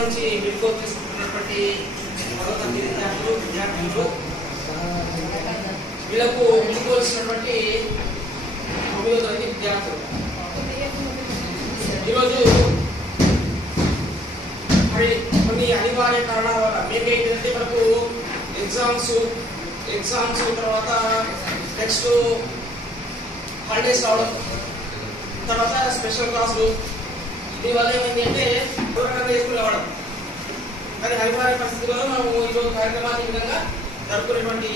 నుంచి వీడ్కో తీసుకుంటున్నటువంటి 10వ తరగతి విద్యార్థులు వీళ్ళకు వీడ్కోవాల్సినటువంటి 9వ తరగతి విద్యార్థులు ఈరోజు మరి కొన్ని అనివార్య కారణాల వల్ల మెయిన్గా ఏంటంటే మనకు ఎగ్జామ్స్ తర్వాత నెక్స్ట్ హాలిడేస్ రావడం, తర్వాత స్పెషల్ క్లాసులు, దీనివల్ల ఏమైంది అంటే దూరంగా వేసుకుని రావడం. కానీ అనివార్య పరిస్థితుల్లో మనం ఈరోజు కార్యక్రమాన్ని ఈ విధంగా జరుపుకునేటువంటి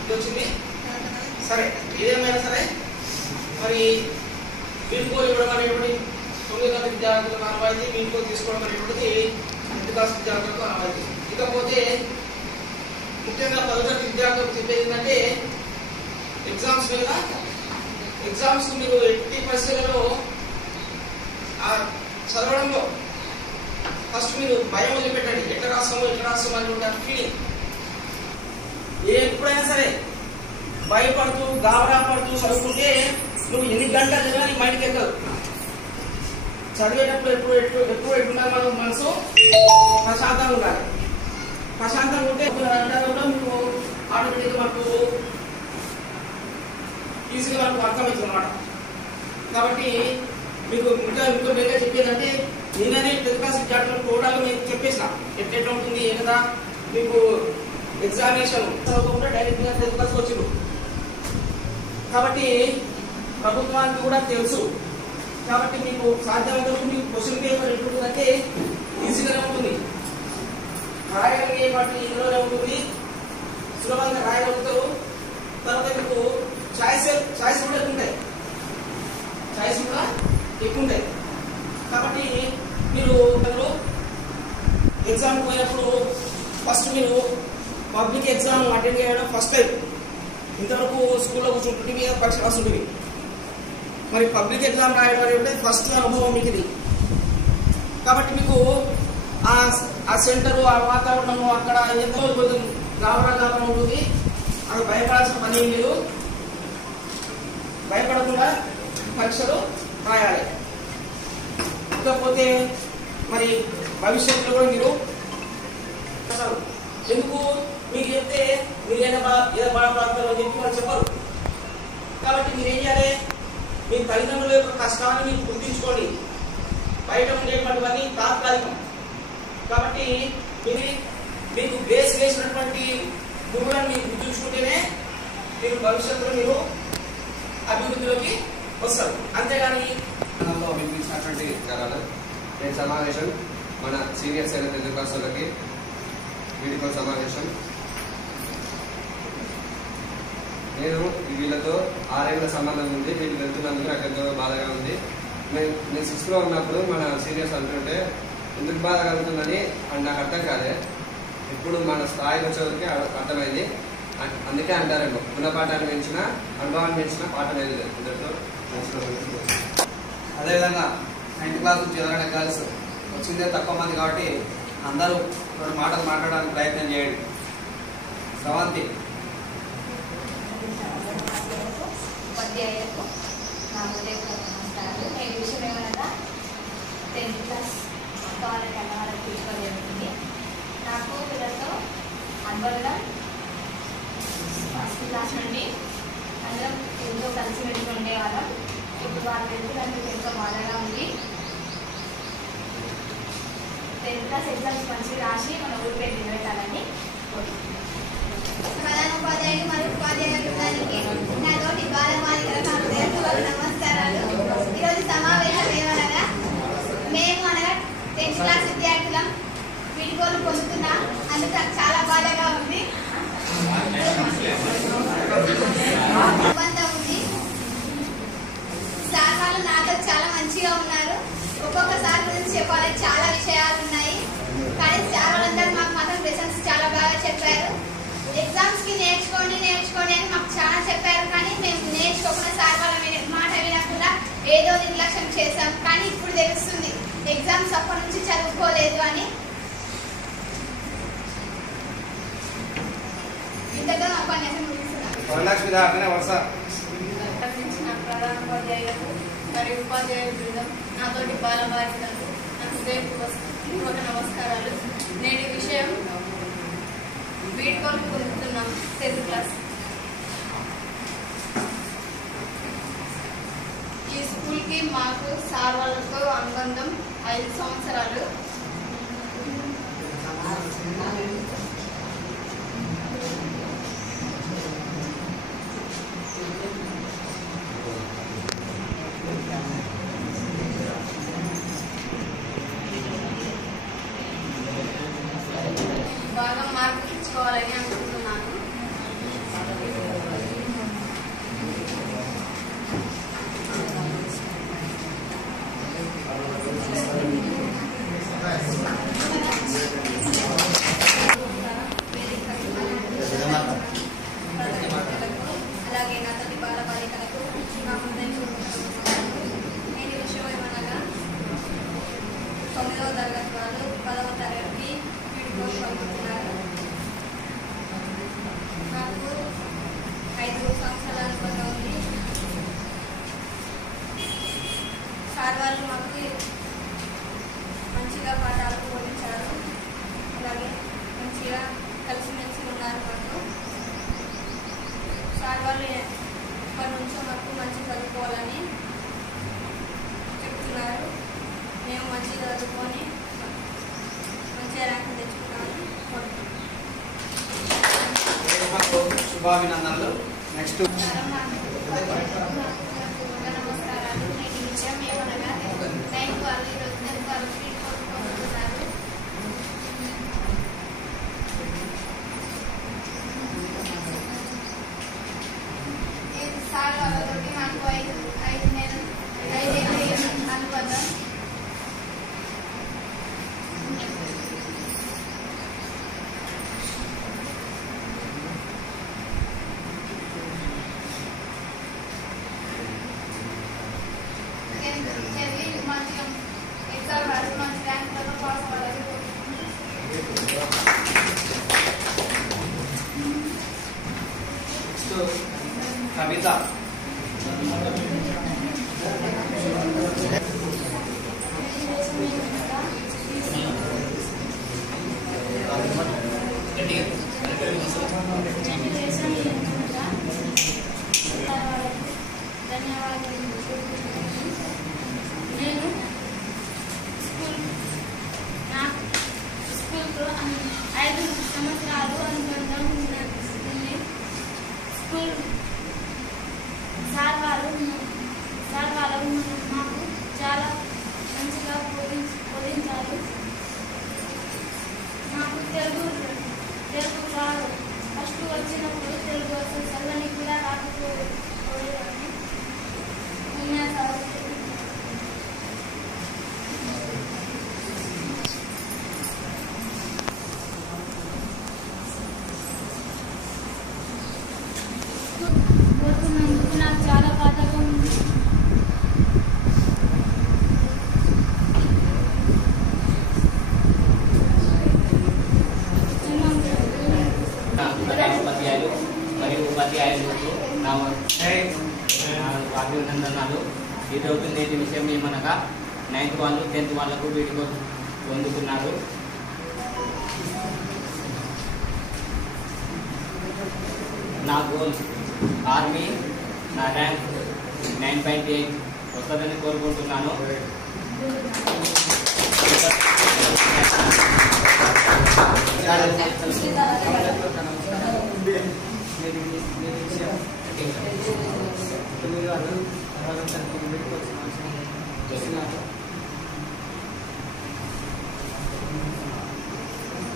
ఇది వచ్చింది. సరే, ఏదేమైనా సరే మరి వీడ్కో ఇవ్వడం అనేటువంటి 9వ తరగతి విద్యార్థులకు ఆనవాయితీ, వీడ్కో తీసుకోవడం అనేటువంటిది 10వ క్లాస్ విద్యార్థులకు ఆనవాయితీ. ఇకపోతే ముఖ్యంగా 10వ తరగతి విద్యార్థులకు చెప్పేది ఏంటంటే ఎగ్జామ్స్ మీరు ఎట్టి పరిస్థితులలో చదవడంలో ఫస్ట్ మీరు భయం వదిలిపెట్టండి. ఎట్లా రాస్తామో అనేటువంటి ఫీలింగ్. ఎప్పుడైనా సరే భయపడుతూ గాబరా పడుతూ చదువుకుంటే నువ్వు ఎన్ని గంటలు చదివినా నీ మైండ్కి ఎక్కదు. చదివేటప్పుడు ఎప్పుడు ఎట్లుండాలి, మనం మనసు ప్రశాంతంగా ఉండాలి. ప్రశాంతంగా ఉంటే కూడా మీకు ఆటోమేటిక్గా మనకు ఈజీగా మనకు అర్థమవుతుంది అన్నమాట. కాబట్టి మీకు ఇంకో మెయిన్గా చెప్పేదంటే నేననే 10వ క్లాస్ విద్యార్థులకు టోటల్గా నేను చెప్పేసిన ఎట్లా ఉంటుంది కదా. మీకు ఎగ్జామినేషన్ చదవకుండా డైరెక్ట్గా 10వ క్లాస్కి వచ్చిండు. కాబట్టి ప్రభుత్వానికి కూడా తెలుసు. కాబట్టి మీకు సాధ్యమైనంత మీకు క్వశ్చన్ పేపర్ ఎట్లుంటుందంటే ఈజీగానే ఉంటుంది, రాయగలిగే వాటి ఇందులోనే ఉంటుంది, సులభంగా రాయగలుగుతారు. తర్వాత మీకు చాయిస్ కూడా ఎక్కువ ఉంటాయి. కాబట్టి మీరు ఎగ్జామ్ పోయినప్పుడు ఫస్ట్ మీరు పబ్లిక్ ఎగ్జామ్ అటెండ్ చేయడం ఫస్ట్ టైం. ఇంతవరకు స్కూల్లో కూర్చుంటుంది, మీద పరీక్ష రాస్తుంటుంది. మరి పబ్లిక్ ఎగ్జామ్ రాయడం అనేది ఫస్ట్ అనుభవం మీకు ఇది. కాబట్టి మీకు ఆ సెంటరు, ఆ వాతావరణము, అక్కడ ఎంతో కొంచెం గాబరా ఉంటుంది. అక్కడ భయపడాల్సిన పని ఏం లేదు. భయపడకుండా పరీక్షలు రాయాలి. ఇకపోతే మరి భవిష్యత్తులో కూడా మీరు ఎందుకు మీకు చెప్తే మీరు ఏదో బాధపడతారు అని చెప్పి మనం చెప్పరు. కాబట్టి మీరు ఏం చేయాలి, మీ తల్లిదండ్రుల యొక్క కష్టాన్ని మీరు గుర్తించుకోండి. బయట ఉండేటువంటివన్నీ తాత్కాలికం. కాబట్టి మీకు బేస్ వేసినటువంటి గురువులను మీరు గుర్తుంచుకుంటేనే మీరు భవిష్యత్తులో మీరు అభివృద్ధిలోకి వస్తారు. అంతేగాని వినిపించినటువంటి నేటి సమావేశం మన సీనియర్స్ అయిన 10వ క్లాస్ వాళ్ళకి వీడియో సమావేశం. నేను వీళ్ళతో 6 ఏళ్ల సంబంధం ఉంది. వీళ్ళు వెళ్తున్నందుకు నాకు ఎంతో బాధగా ఉంది. నేను 6th లో ఉన్నప్పుడు మన సీనియర్స్ అంటుంటే ఎందుకు బాధ కలుగుతుందని నాకు అర్థం కాలే. ఇప్పుడు మన స్థాయికి వచ్చేవరికి అర్థమైంది. అందుకే అంటారేమో గుణపాఠాన్ని పెంచిన అనుభవాన్ని పెంచిన పాఠం ఏది లేదు. అదేవిధంగా 9th క్లాస్ నుంచి ఎవరైనా గర్ల్స్ వచ్చిందే తక్కువ మంది కాబట్టి అందరూ 2 మాటలు మాట్లాడడానికి ప్రయత్నం చేయండి. స్రవంతి. ఉపాధ్యాయులకు నా హృదయపూర్వక నమస్కారాలు. నేను విషయం ఏమనగా 10th క్లాస్ వాళ్ళకి అన్నవాళ్ళకి తీసుకోవడం జరుగుతుంది. నాకు వీళ్ళతో అనుబంధం ఫస్ట్ క్లాస్ నుండి అందరం ఎంతో కలిసి మెలిసి ఉండేవాళ్ళం. ఇప్పుడు వాళ్ళు వెళ్తున్నందుకు ఎంతో బాధగా ఉంది. 10th క్లాస్ ఎగ్జామ్స్ మంచిగా రాసి మన ఊరి పేరు నిలబెట్టాలని ప్రధానోపాధ్యాయులు మరియు ఉపాధ్యాయుల బృందానికి నాతోటి బాలబాలికల నా హృదయపూర్వక నమస్కారాలు. ఈరోజు సమావేశం ఏమనగా మేము 10th క్లాస్ విద్యార్థులం వీడ్కోలు పొందుతున్నాం. అందుకు నాకు చాలా బాధగా ఉంది. ఉంది. సార్ వాళ్ళు నాతో చాలా మంచిగా ఉన్నారు. ఒక్కొక్క సార్ గురించి చెప్పాలని చాలా విషయాలు ఉన్నాయి. కానీ సార్ వాళ్ళందరూ మాకు మాత్రం లెసన్స్ చాలా బాగా చెప్పారు. ఎగ్జామ్స్ కి నేర్చుకోండి అని మాకు చాలా చెప్పారు. కానీ మేము నేర్చుకోకుండా సార్ వాళ్ళ మాట వినకుండా ఏదో నిర్లక్ష్యం చేశాం. కానీ ఇప్పుడు తెలుస్తుంది ఎగ్జామ్స్ అప్పటి నుంచి చదువుకోలేదు అని. ఇంతగా మా ఉపన్యాసం ముగిస్తున్నాను. ప్రధానోపాధ్యాయులకు మరియు ఉపాధ్యాయుల బృందం నాతోటి బాలబాలికలకు నాకు హృదయపూర్వక నమస్కారాలు. నేటి విషయం వీడ్కోలు పొందుతున్నాం 10th క్లాస్. ఈ స్కూల్కి మాకు సార్ వాళ్ళతో అనుబంధం 5 సంవత్సరాలు. బాగా మార్కులు తెచ్చుకోవాలని అనుకుంటున్నాను. అలాగే నా తల్లి బాలబాలికలకు నా హృదయపూర్వక నమస్కారాలు. నేను విషయం ఏమనగా 9వ తరగతి వాళ్ళు 10వ తరగతికి వీడ్కోలు పంపుతున్నారు. నాకు 5 సంవత్సరాల అనుభవం ఉంది. సార్ వాళ్ళు మాకు మంచిగా పాఠాలు బోధించారు. అలాగే మంచిగా కలిసిమెలిసి ఉన్నారు మాకు. సార్ వాళ్ళు ఇప్పటి నుంచో మాకు మంచి చదువుకోవాలని చెప్తున్నారు. మేము మంచిగా చదువుకొని మంచిగా ర్యాంకులు తెచ్చుకున్నామని కోరుకుంటున్నాను. శుభాభినందనలు. నెక్స్ట్ నమస్కారాలు. నేటి విషయం ఏమనగా 9th వాళ్ళు ఈరోజు 10th వాళ్ళు వీడ్కోలు పొందుతున్నారు. సార్ వాళ్ళతోటి నాకు 5 అనుబంధం. చదివి మంచిగా ఎగ్జామ్ రాసి మంచి ర్యాంకులతో పాస్ అవ్వాలని కవిత. నేను స్కూల్తో 5 సంవత్సరాలు అనుబంధం ఉంది. స్కూల్ సార్ వాళ్ళు మాకు చాలా మంచిగా బోధించారు. నాకు తెలుగు రాదు. ఫస్ట్ వచ్చినప్పుడు తెలుగు అసలు చదవని కూడా రాకపోయేదాన్ని. పోతున్నందుకు నాకు చాలా బాధగా ఉంది. ఉపాధ్యాయులు మరియు ఉపాధ్యాయులకు నా అభినందనలు. ఈరోజు నేటి విషయం ఏమనగా 9th వాళ్ళు 10th వాళ్ళకు వీడ్కోలు పొందుతున్నారు. నా గోల్ ఆర్మీ, నా ర్యాంక్ 9.8 వస్తుందని కోరుకుంటున్నాను.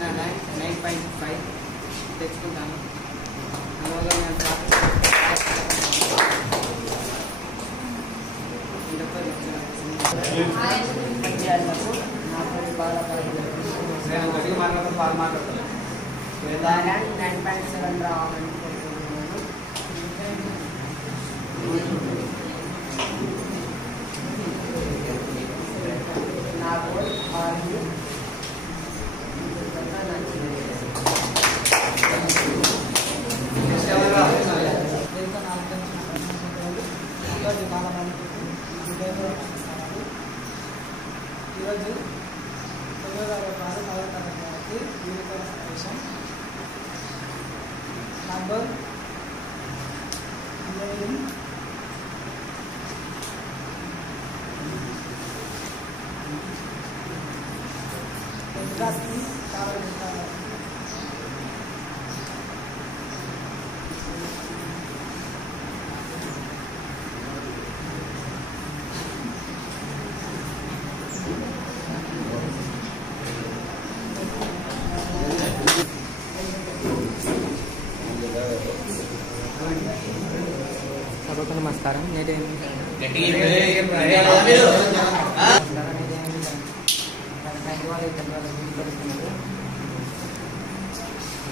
నా ర్యాంక్ 9.5 తెచ్చుకుంటాను. విద్యార్థులకు నా పేరు బాలబాలికలకు నేను గట్టిగా మాట్లాడుతూ బాగా మాట్లాడుతున్నాను. నా ర్యాంక్ 9.7 రావాలని కోరుకుంటున్నాను. నా గోల్ ఆర్మీ. ఈరోజు number engineering industry सबको नमस्कार నేటి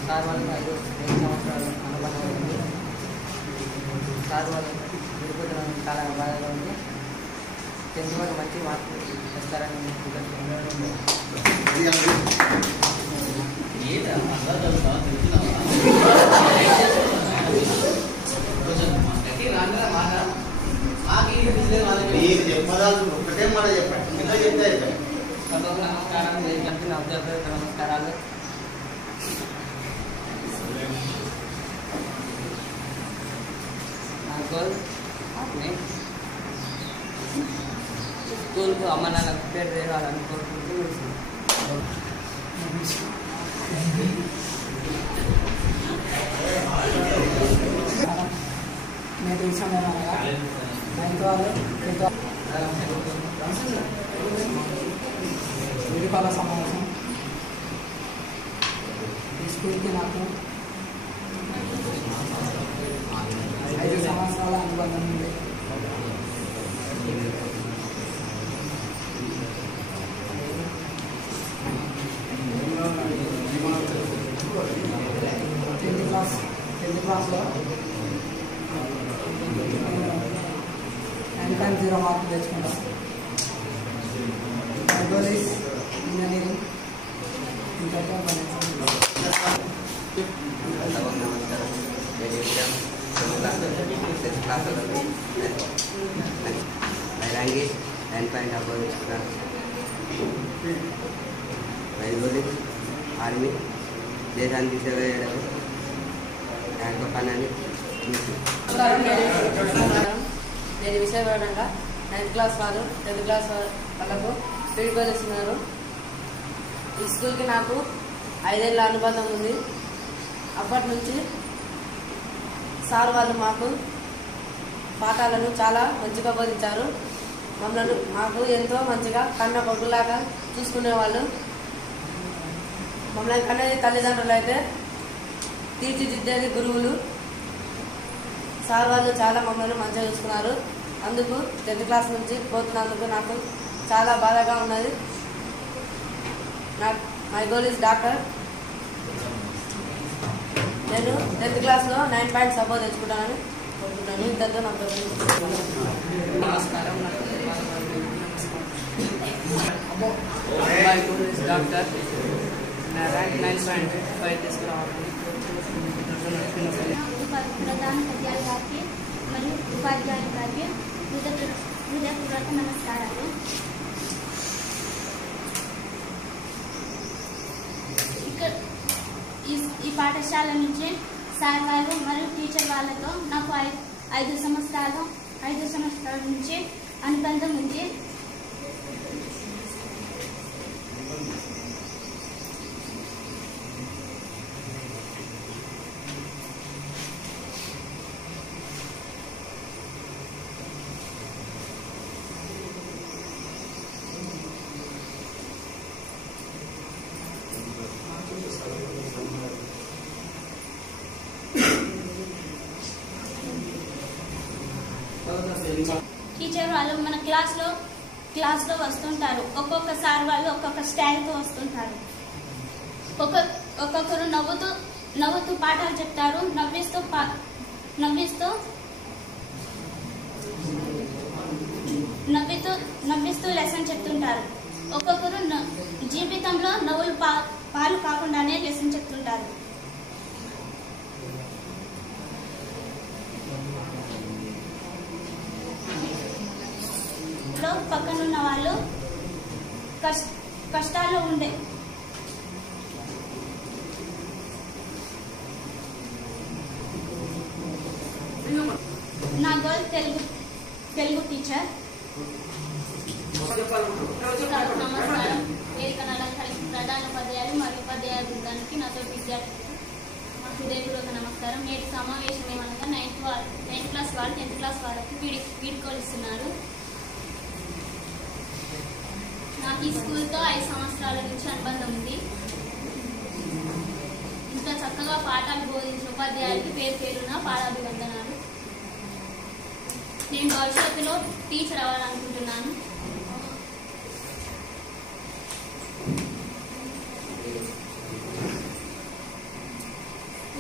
సార్ వాళ్ళు 5 సంవత్సరాలు అనుభవం ఉంది. సార్ వాళ్ళు విడిపోతున్న చాలా బాధగా ఉంది. 10th వరకు మంచి మార్కులు వస్తారని ఒకటే మాట చెప్పండి ఇంకా చెప్తే నమస్కారం నమస్కారాలు. నా గోల్ స్కూల్కు అమ్మ నాన్న పేరు తేవాలని కోరుకుంటూ నేటి విషయం ఏమనగా 9th వాళ్ళు 10th విడిపాల సమావేశం. ఈ స్కూల్కి నాకు 5 సంవత్సరాల అనుబంధం ఉంది. టెన్త్ క్లాస్లో 9.0 మార్కులు తెచ్చుకుంటాను. My goal is engineering. ఇంతతో Rangi 9 above student. My goal is army. దేశానికి సేవ చేయడం దాంట్లో పని. నేను విషయపరంగా 9th క్లాస్ వాళ్ళు 10th క్లాస్ వాళ్ళకు పిలుపునిస్తున్నారు. ఈ స్కూల్కి నాకు 5 ఏళ్ళ అనుబంధం ఉంది. అప్పటి నుంచి సార్ వాళ్ళు మాకు పాఠాలను చాలా మంచిగా బోధించారు. మాకు ఎంతో మంచిగా కన్న కొడుకులాగా చూసుకునేవాళ్ళు. మమ్మల్ని కనేది తల్లిదండ్రులు అయితే తీర్చిదిద్దేది గురువులు. సార్ వాళ్ళు చాలా మమ్మల్ని మంచిగా చూసుకున్నారు. అందుకు 10th క్లాస్ నుంచి పోతున్నందుకు నాకు చాలా బాధగా ఉన్నది. My goal is doctor. నేను 10th క్లాస్లో 9 పాయింట్స్ అబోవ్ తెచ్చుకుంటానని కోరుకుంటాను. ఇంతతో నాకు నమస్కారం. My goal is doctor. నా ర్యాంక్ 9.5 తీసుకురావాలి. ప్రధాన ఉపాధ్యాయులు గారికి మరియు ఉపాధ్యాయులు గారికి హృదయపూర్వక నమస్కారాలు. ఇక్కడ ఈ పాఠశాల నుంచి సార్ వాళ్ళు మరియు టీచర్ వాళ్ళతో నాకు 5 సంవత్సరాల నుంచి అనుబంధం ఉంది. టీచర్ వాళ్ళు మన క్లాస్లో వస్తుంటారు. ఒక్కొక్క సార్ వాళ్ళు ఒక్కొక్క స్టైల్తో వస్తుంటారు. ఒక్కొక్కరు నవ్వుతూ పాఠాలు చెప్తారు. నవ్విస్తూ లెసన్ చెప్తుంటారు. ఒక్కొక్కరు జీవితంలో నవ్వులు పాలు కాకుండానే లెసన్ చెప్తుంటారు. పక్కనున్న వాళ్ళు కష్టాల్లో ఉండే నా గర్ల్ తెలుగు టీచర్. నమస్కారం. వేదికను అలంకరించిన ప్రధాన ఉపాధ్యాయులు మరియు ఉపాధ్యాయ బృందానికి నాతో విద్యార్థులకు మా హృదయపూర్వక నమస్కారం. నేటి సమావేశం ఏమనగా 9th క్లాస్ వాళ్ళు 10th క్లాస్ వాళ్ళకి వీడ్కోలు ఇస్తున్నారు. నాకు ఈ స్కూల్తో 5 సంవత్సరాల నుంచి అనుబంధం ఉంది. ఇంత చక్కగా పాఠాలు బోధించిన ఉపాధ్యాయులకి పేరున పాదాభివందనాలు. నేను భవిష్యత్తులో టీచర్ అవ్వాలనుకుంటున్నాను.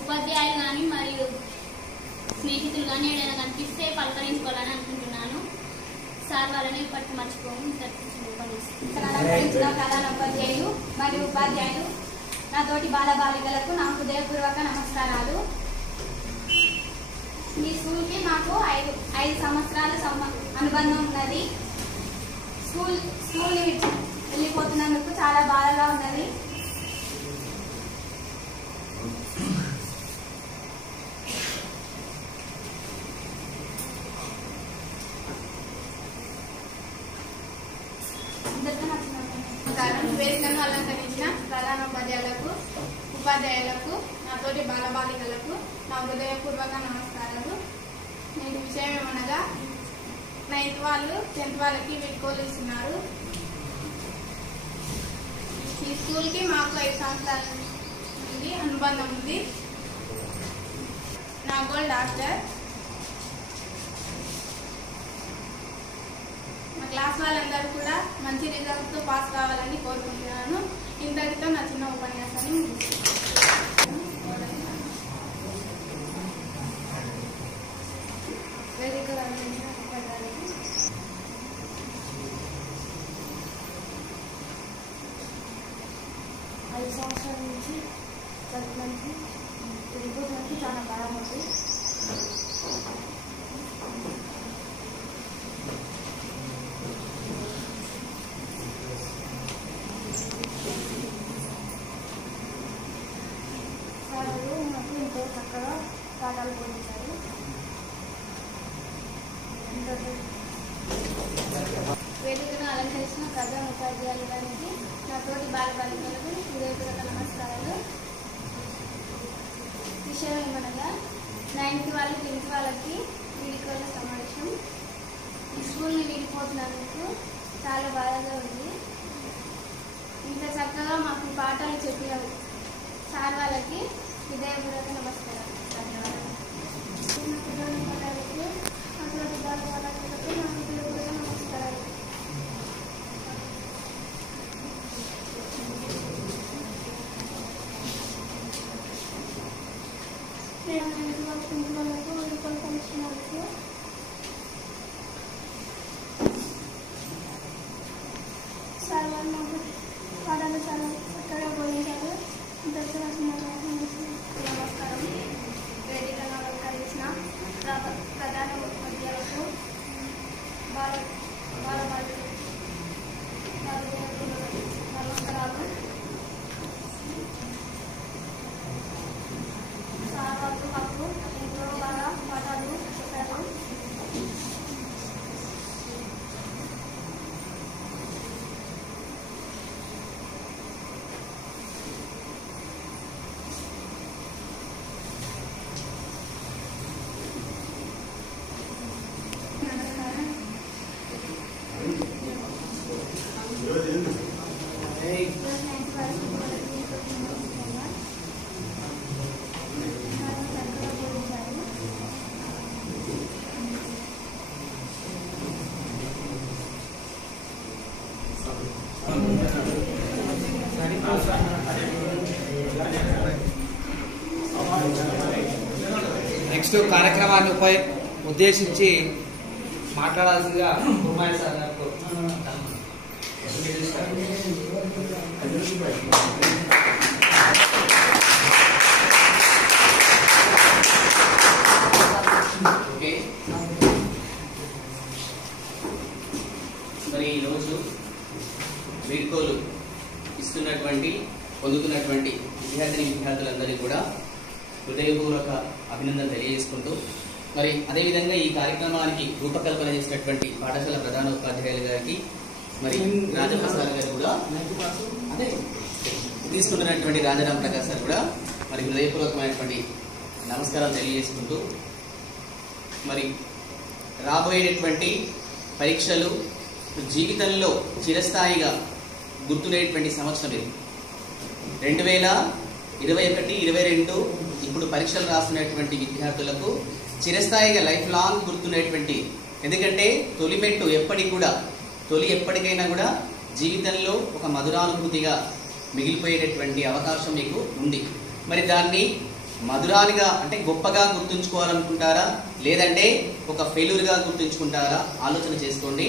ఉపాధ్యాయులు కానీ మరియు స్నేహితులు కానీ ఏదైనా కనిపిస్తే పలకరించుకోవాలని అనుకుంటున్నాను. సార్ వాళ్ళని ఇప్పటికి మర్చిపోము. అలంకరించిన ప్రధాన ఉపాధ్యాయులు మరియు ఉపాధ్యాయులు, నా తోటి బాలబాలికలకు నా హృదయపూర్వక నమస్కారాలు. ఈ స్కూల్కి నాకు 5 సంవత్సరాల అనుబంధం ఉన్నది. స్కూల్ని వెళ్ళిపోతున్నందుకు చాలా బాధగా ఉన్నది. వేదికను అలంకరించిన ప్రధాన ఉపాధ్యాయులకు నాతోటి బాలబాలికలకు నా హృదయపూర్వక నమస్కారాలు. నేటి విషయం ఏమనగా 9th వాళ్ళు 10th వాళ్ళకి వీడ్కోలు ఇస్తున్నారు. ఈ స్కూల్కి మాకు 5 సంవత్సరాల నుండి అనుబంధం ఉంది. నా గోల్ డాక్టర్. మా క్లాస్ వాళ్ళందరూ కూడా మంచి రిజల్ట్తో పాస్ కావాలని కోరుకుంటున్నాను. ఇంతటితో నా చిన్న ఉపన్యాసాన్ని సంవత్సరాల నుంచి వెళ్ళిపోతున్నట్టు చాలా బాగా ఉంది. సార్లు నాకు ఎంతో చక్కగా పాఠాలు బోధించారు. వేదికను అలంకరించిన ప్రధాన ఉపాధ్యాయులు గారికి నా తోటి బాలబాలికలకు హృదయపూర్వక నమస్కారాలు. విషయం ఏమనగా 9th వాళ్ళు 10th వాళ్ళకి వీడ్కోల సమావేశం. ఈ స్కూల్ని వీడిపోతున్నందుకు చాలా బాధగా ఉంది. ఇంత చక్కగా మాకు పాఠాలు చెప్పిన సార్ వాళ్ళకి హృదయపూర్వక నమస్కారాలు. సార్ వాళ్ళు మాకు పాఠాలు చాలా చక్కగా బోధించారు. నమస్కారం. వేదికను అలంకరించిన ప్రధాన ఉపాధ్యాయులకు బాలబాలికలకు నమస్కారాలు. సార్ వాళ్ళు మాకు ఎంతో బాగా పాఠాలు చెప్పారు. నెక్స్ట్ కార్యక్రమాన్ని ఉద్దేశించి మాట్లాడాల్సిందిగా కుమార్ సార్ గారు మరి ఈరోజు వీడ్కోలు పొందుతున్నటువంటి విద్యార్థులందరికీ కూడా హృదయపూర్వక అభినందన తెలియజేసుకుంటూ మరి అదేవిధంగా ఈ కార్యక్రమానికి రూపకల్పన చేసినటువంటి పాఠశాల ప్రధాన ఉపాధ్యాయులు గారికి మరి రాజప్రసాద్ గారు కూడా అదే తీసుకుంటున్నటువంటి రాజరామ్ ప్రకాశ్ గారు కూడా మరి హృదయపూర్వకమైనటువంటి నమస్కారాలు తెలియజేసుకుంటూ మరి రాబోయేటటువంటి పరీక్షలు జీవితంలో చిరస్థాయిగా గుర్తుండేటువంటి సంవత్సరం ఇది 2021-22 ఇప్పుడు పరీక్షలు రాస్తున్నటువంటి విద్యార్థులకు చిరస్థాయిగా లైఫ్ లాంగ్ గుర్తుండేటువంటి, ఎందుకంటే తొలి ఎప్పటికైనా కూడా జీవితంలో ఒక మధురానుభూతిగా మిగిలిపోయేటటువంటి అవకాశం మీకు ఉంది. మరి దాన్ని మధురానిగా అంటే గొప్పగా గుర్తుంచుకోవాలనుకుంటారా, లేదంటే ఒక ఫెయిల్యూర్గా గుర్తుంచుకుంటారా ఆలోచన చేసుకోండి.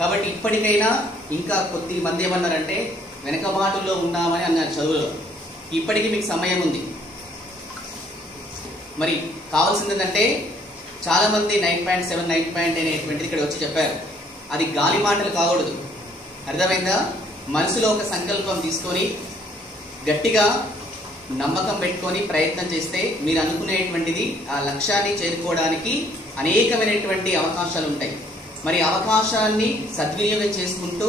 కాబట్టి ఇప్పటికైనా ఇంకా కొద్ది మంది ఏమన్నారంటే వెనకబాటులో ఉన్నామని అన్నారు చదువులో. ఇప్పటికీ మీకు సమయం ఉంది. మరి కావాల్సింది ఏంటంటే చాలా మంది 9.7 9.8 అనేటువంటిది ఇక్కడ వచ్చి చెప్పారు. అది గాలి మాటలు కాకూడదు, అర్థమైందా? మనసులో ఒక సంకల్పం తీసుకొని గట్టిగా నమ్మకం పెట్టుకొని ప్రయత్నం చేస్తే మీరు అనుకునేటువంటిది ఆ లక్ష్యాన్ని చేరుకోవడానికి అనేకమైనటువంటి అవకాశాలు ఉంటాయి. మరి అవకాశాన్ని సద్వినియోగం చేసుకుంటూ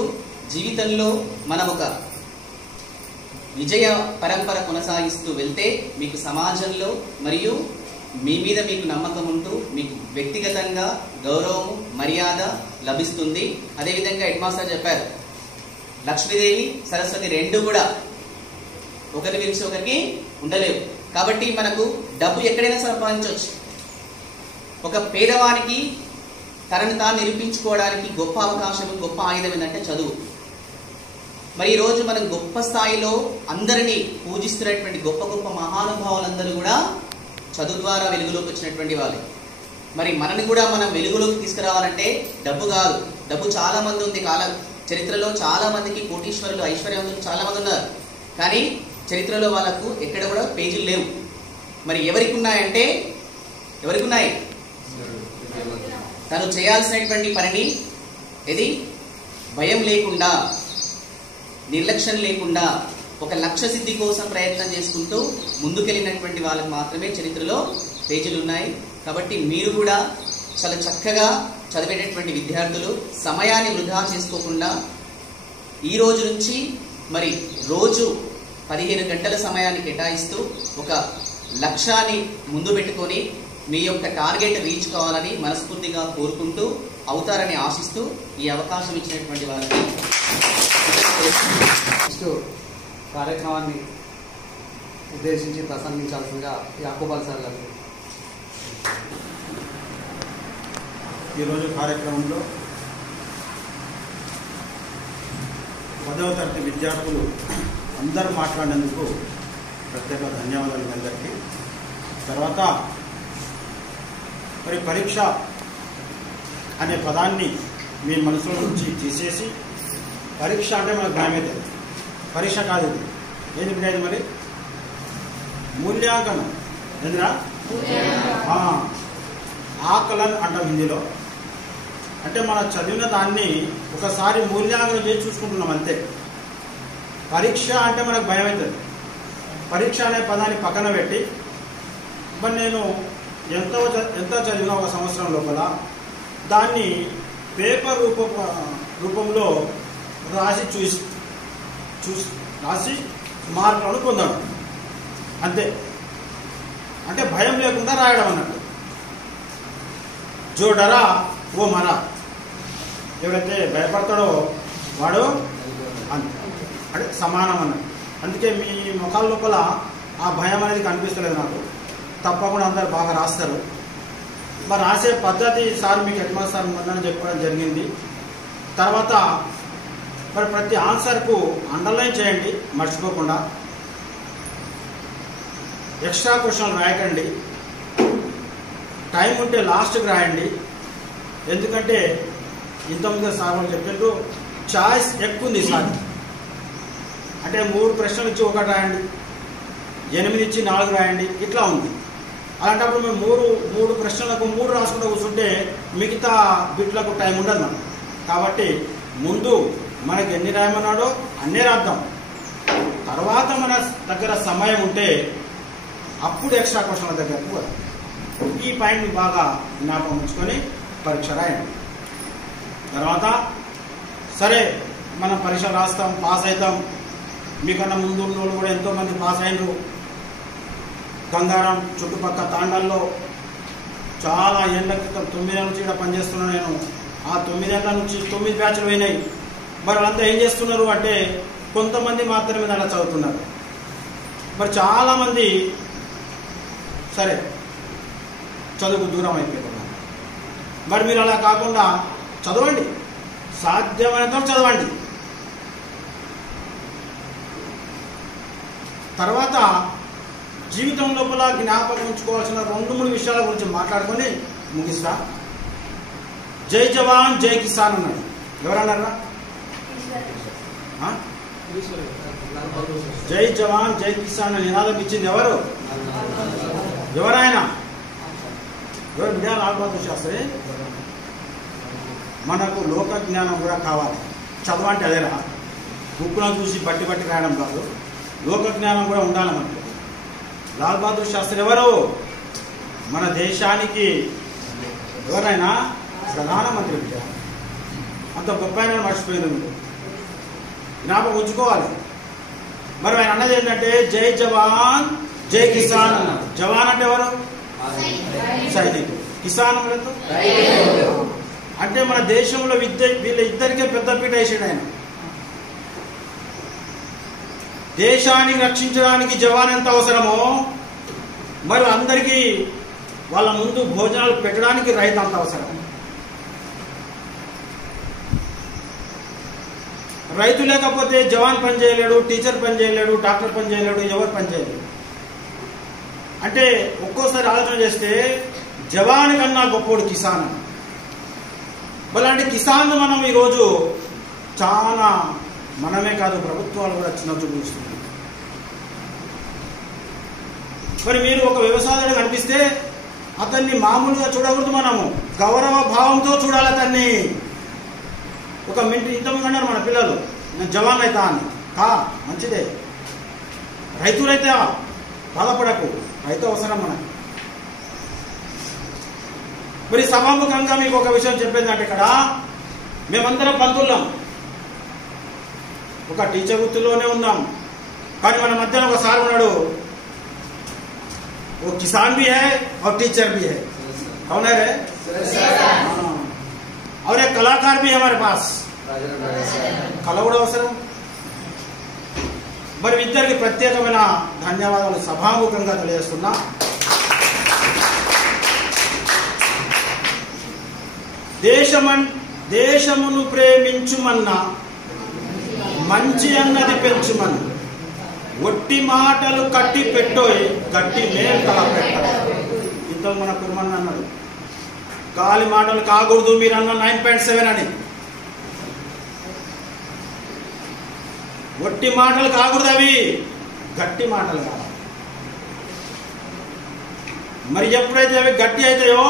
జీవితంలో మనం ఒక విజయ పరంపర కొనసాగిస్తూ వెళ్తే మీకు సమాజంలో మరియు మీ మీద మీకు నమ్మకం ఉంటూ మీకు వ్యక్తిగతంగా గౌరవం మర్యాద లభిస్తుంది. అదేవిధంగా హెడ్ మాస్టర్ చెప్పారు, లక్ష్మీదేవి సరస్వతి రెండు కూడా ఒకరి విరిచి ఒకరికి ఉండలేవు. కాబట్టి మనకు డబ్బు ఎక్కడైనా సంపాదించవచ్చు. ఒక పేదవానికి తనను తాను నిరూపించుకోవడానికి గొప్ప అవకాశం, గొప్ప ఆయుధం ఏంటంటే చదువు. మరి ఈరోజు మనం గొప్ప స్థాయిలో అందరినీ పూజిస్తున్నటువంటి గొప్ప గొప్ప మహానుభావులందరూ కూడా చదువు ద్వారా వెలుగులోకి వచ్చినటువంటి వాళ్ళే. మరి మనని కూడా మనం వెలుగులోకి తీసుకురావాలంటే డబ్బు కాదు. డబ్బు చాలా మంది ఉంది, చరిత్రలో చాలా మందికి కోటీశ్వరులు ఐశ్వర్యవంతులు చాలా మంది ఉన్నారు. కానీ చరిత్రలో వాళ్ళకు ఎక్కడ కూడా పేజీలు లేవు. మరి ఎవరికి ఉన్నాయంటే ఎవరికి ఉన్నాయి? తను చేయాల్సినటువంటి పనిని భయం లేకుండా, నిర్లక్ష్యం లేకుండా ఒక లక్ష్య సిద్ధి కోసం ప్రయత్నం చేసుకుంటూ ముందుకెళ్ళినటువంటి వాళ్ళకి మాత్రమే చరిత్రలో పేజీలు ఉన్నాయి. కాబట్టి మీరు కూడా చాలా చక్కగా చదివేటటువంటి విద్యార్థులు సమయాన్ని వృధా చేసుకోకుండా ఈ రోజు నుంచి మరి రోజు 15 గంటల సమయాన్ని కేటాయిస్తూ ఒక లక్ష్యాన్ని ముందు పెట్టుకొని మీ యొక్క టార్గెట్ రీచ్ కావాలని మనస్ఫూర్తిగా కోరుకుంటూ అవుతారని ఆశిస్తూ ఈ అవకాశం ఇచ్చినటువంటి వారికి కార్యక్రమాన్ని ఉద్దేశించి ప్రసంగించాల్సిందిగా యాకోబాల్ సార్ గారు. ఈరోజు కార్యక్రమంలో 10వ తరగతి విద్యార్థులు అందరూ మాట్లాడినందుకు ప్రత్యేక ధన్యవాదాలు మీ అందరికీ. తర్వాత మరి పరీక్ష అనే పదాన్ని మీ మనసులో నుంచి తీసేసి పరీక్ష అంటే మనకు భయమైతే పరీక్ష కాదు, ఇది ఏంది బిడ్డ? మరి మూల్యాంకనం ఏందిరా? ఆకలన్ అంటాం హిందీలో. అంటే మనం చదివిన దాన్ని ఒకసారి మూల్యాంకనం చేసి చూసుకుంటున్నాం అంతే. పరీక్ష అంటే మనకు భయం అవుతుంది. పరీక్ష అనే పదాన్ని పక్కన పెట్టి మరి నేను ఎంత చదివినా ఒక సంవత్సరం లోపల దాన్ని పేపర్ రూపంలో రాసి మార్కులను పొందడం అంతే. అంటే భయం లేకుండా రాయడం అన్నట్టు. జో డరా ఓ మరా, ఎవరైతే భయపడతాడో వాడు అంటే సమానం అన్నట్టు. అందుకే మీ ముఖాల లోపల ఆ భయం అనేది కనిపిస్తలేదు నాకు. తప్పకుండా అందరు బాగా రాస్తారు. మరి రాసే పద్ధతి సార్ మీకు హెడ్ మాస్టర్ సార్ మొన్న చెప్పడం జరిగింది. తర్వాత మరి ప్రతి ఆన్సర్కు అండర్లైన్ చేయండి మర్చిపోకుండా. ఎక్స్ట్రా క్వశ్చన్లు రాయకండి. టైం ఉంటే లాస్ట్కి రాయండి. ఎందుకంటే ఇంతకుముందు సార్ వాళ్ళు చెప్పారు చాయిస్ ఎక్కువ ఉంది సార్. అంటే 3 ప్రశ్నలు ఇచ్చి 1 రాయండి, 8 ఇచ్చి 4 రాయండి, ఇట్లా ఉంది. అలాంటప్పుడు మేము 3 ప్రశ్నలకు 3 రాసుకుంటూ కూర్చుంటే మిగతా బిట్లకు టైం ఉండదు మనం. కాబట్టి ముందు మనకి ఎన్ని రాయమన్నాడో అన్నీ రాద్దాం. తర్వాత మన దగ్గర సమయం ఉంటే అప్పుడు ఎక్స్ట్రా క్వశ్చన్ల దగ్గరకు పోదాం. ఈ పాయింట్ని బాగా జ్ఞాపకం ఉంచుకొని పరీక్ష రాయండి. తర్వాత సరే మనం పరీక్ష రాస్తాం, పాస్ అవుతాం. మీకన్నా ముందు ఉన్న వాళ్ళు కూడా ఎంతోమంది పాస్ అయినరు. గంగారం చుట్టుపక్కల తాండాల్లో చాలా ఏళ్ళ క్రితం 9 ఏళ్ళ నుంచి ఇక్కడ పనిచేస్తున్నాను నేను. ఆ 9 ఏళ్ళ నుంచి 9 బ్యాచ్లు పోయినాయి. మరి వాళ్ళంతా ఏం చేస్తున్నారు అంటే కొంతమంది మాత్రమే అలా చదువుతున్నారు. మరి చాలామంది సరే చదువుకు దూరం అయిపోతున్నారు. మరి మీరు అలా కాకుండా చదవండి, సాధ్యమైనంత చదవండి. తర్వాత జీవితం లోపల జ్ఞాపకం ఉంచుకోవాల్సిన 2-3 విషయాల గురించి మాట్లాడుకొని ముగిస్తా. జై జవాన్ జై కిసాన్ అన్నాడు. ఎవరన్నారా? జై జవాన్ జై కిసాన్ అని నినాదం ఇచ్చింది ఎవరు? ఎవరాయన? ఎవరు? బిడ్డ లాల్ బహదూర్ శాస్త్రి. మనకు లోక జ్ఞానం కూడా కావాలి. చదువు అంటే అదేరా, బుక్కులను చూసి బట్టి రాయడం కాదు, లోక జ్ఞానం కూడా ఉండాలి మనకు. లాల్ బహదూర్ శాస్త్రి ఎవరు? మన దేశానికి ఎవరైనా ప్రధానమంత్రి. బిడ్డ అంత గొప్ప ఆయన మర్చిపోయిన జ్ఞాపకం ఉంచుకోవాలి. మరి ఆయన అన్నది ఏంటంటే జై జవాన్ జై కిసాన్ అన్నాడు. జవాన్ అంటే ఎవరు? సైనికుడు. కిసాన్ అంటే మన దేశంలో వీళ్ళ ఇద్దరికే పెద్దపీట వేసాడు ఆయన. దేశాన్ని రక్షించడానికి జవాన్ ఎంత అవసరమో మరి అందరికీ వాళ్ళ ముందు భోజనాలు పెట్టడానికి రైతు అంత అవసరం. రైతు లేకపోతే జవాన్ పని చేయలేడు, టీచర్ పని చేయలేడు, డాక్టర్ పని చేయలేడు, ఎవరు పని చేయలేడు. అంటే ఒక్కోసారి ఆలోచన చేస్తే జవాన్ కన్నా గొప్పోడు కిసాన్. అలాంటి కిసాన్ మనం ఈరోజు చాలా, మనమే కాదు ప్రభుత్వాలు కూడా చిన్న చూపిస్తున్నాయి. మరి మీరు ఒక వ్యవసాయుడు కనిపిస్తే అతన్ని మామూలుగా చూడకూడదు, మనము గౌరవ భావంతో చూడాలి అతన్ని. ఒక మింటి ఇంతమంది అన్నారు మన పిల్లలు, నేను జవాన్ అవుతా అని. మంచిదే, రైతులైతే బాధపడకు, రైతు అవసరం మనకి. మరి సభాముఖంగా మీకు ఒక విషయం చెప్పేదంటే, ఇక్కడ మేమందరం పంతులున్నాం, ఒక టీచర్ వృత్తిలోనే ఉన్నాం. కానీ మన మధ్యలో ఒక సార్ ఉన్నాడు, वो किसान भी है और टीचर भी है. कौन है रे? और एक कलाकार भी है हमारे पास. కళ కూడా అవసరం. మరి ఇద్దరికి ప్రత్యేకమైన ధన్యవాదాలు సభాముఖంగా తెలియజేస్తున్నా. దేశమును ప్రేమించుమన్నా మంచి అన్నది పెంచుమన్నా, ఒట్టి మాటలు కట్టి పెట్టోయి గట్టి మేలు తల పెట్టాలి. ఇంత మన కుర్మన్ అన్నాడు, గాలి మాటలు కాకూడదు మీరు అన్న 9.7 అని. ఒట్టి మాటలు కాకూడదు, అవి గట్టి మాటలు కావాలి. మరి ఎప్పుడైతే అవి గట్టి అవుతాయో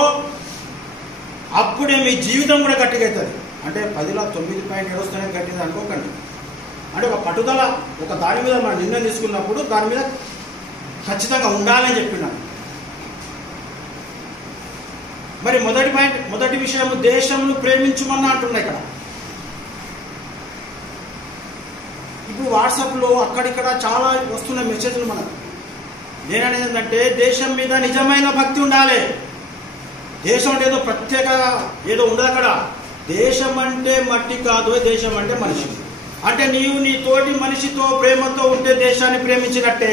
అప్పుడే మీ జీవితం కూడా గట్టిగా అవుతుంది. అంటే 10లో 9.7 వస్తేనే గట్టిది అనుకోకండి. అంటే ఒక పట్టుదల, ఒక దాని మీద మనం నిర్ణయం తీసుకున్నప్పుడు దాని మీద ఖచ్చితంగా ఉండాలని చెప్పినాను. మరి మొదటి విషయం దేశంను ప్రేమించుమన్నా అంటున్నా. ఇక్కడ ఇప్పుడు వాట్సాప్లో అక్కడిక్కడ చాలా వస్తున్న మెసేజ్లు మనకు. నేననేది ఏంటంటే దేశం మీద నిజమైన భక్తి ఉండాలి. దేశం అంటే ఏదో ప్రత్యేక ఏదో ఉండదు అక్కడ. దేశం అంటే మట్టి కాదు, దేశం అంటే మనిషి. అంటే నీవు నీ తోటి మనిషితో ప్రేమతో ఉంటే దేశాన్ని ప్రేమించినట్టే.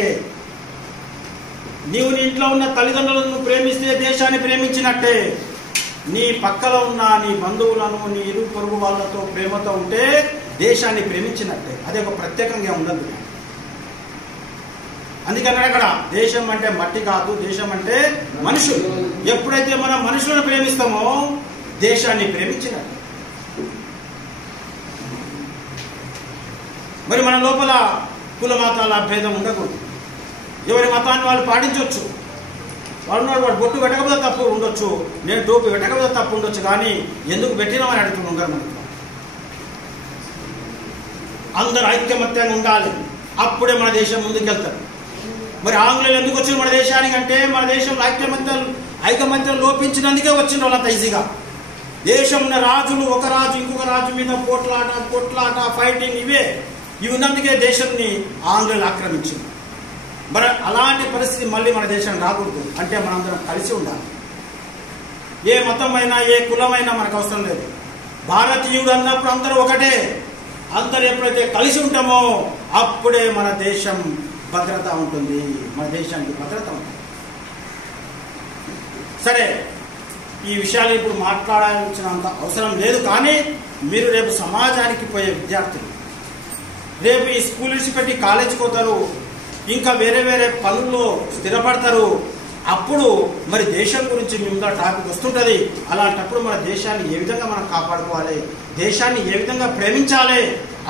నీవు నీ ఇంట్లో ఉన్న తల్లిదండ్రులను ప్రేమిస్తే దేశాన్ని ప్రేమించినట్టే. నీ పక్కలో ఉన్న నీ బంధువులను, నీ ఇరుగు పొరుగు వాళ్ళతో ప్రేమతో ఉంటే దేశాన్ని ప్రేమించినట్టే. అదే ఒక ప్రత్యేకంగా ఉండదు. అందుకని అక్కడ దేశం అంటే మట్టి కాదు, దేశం అంటే మనుషులు. ఎప్పుడైతే మనం మనుషులను ప్రేమిస్తామో దేశాన్ని ప్రేమించినట్టు. మరి మన లోపల కుల మతాల భేదం ఉండకూడదు. ఎవరి మతాన్ని వాళ్ళు పాటించవచ్చు. వాడు బొట్టు పెట్టకపోతే తప్పు ఉండొచ్చు, నేను టోపీ పెట్టకపోతే తప్పు ఉండొచ్చు, కానీ ఎందుకు పెట్టినామని అడుగుతున్నాం. మనకు అందరు ఐక్యమత్యంగా ఉండాలి. అప్పుడే మన దేశం ముందుకెళ్తారు. మరి ఆంగ్లేయులు ఎందుకు వచ్చారు మన దేశానికి అంటే మన దేశంలో ఐకమత్యం లోపించినందుకే వచ్చిండ్రు వాళ్ళంత ఈజీగా. దేశం ఉన్న రాజులు ఒక రాజు ఇంకొక రాజు మీద కొట్లాట ఫైటింగ్ ఇవి ఉన్నందుకే దేశాన్ని ఆంగ్లేయులు ఆక్రమించింది. మరి అలాంటి పరిస్థితి మళ్ళీ మన దేశం రాకూడదు అంటే మనందరం కలిసి ఉండాలి. ఏ మతమైనా ఏ కులమైనా మనకు అవసరం లేదు. భారతీయుడు అన్నప్పుడు అందరూ ఒకటే. అందరూ ఎప్పుడైతే కలిసి ఉంటామో అప్పుడే మన దేశం భద్రత ఉంటుంది, మన దేశానికి భద్రత ఉంటుంది. సరే, ఈ విషయాలు ఇప్పుడు మాట్లాడాల్సినంత అవసరం లేదు. కానీ మీరు రేపు సమాజానికి పోయే విద్యార్థులు, రేపు ఈ స్కూల్ విడిచిపెట్టి కాలేజీకి పోతారు, ఇంకా వేరే వేరే పనుల్లో స్థిరపడతారు. అప్పుడు మరి దేశం గురించి మీ ముందర టాపిక్ వస్తుంటుంది. అలాంటప్పుడు మన దేశాన్ని ఏ విధంగా మనం కాపాడుకోవాలి, దేశాన్ని ఏ విధంగా ప్రేమించాలి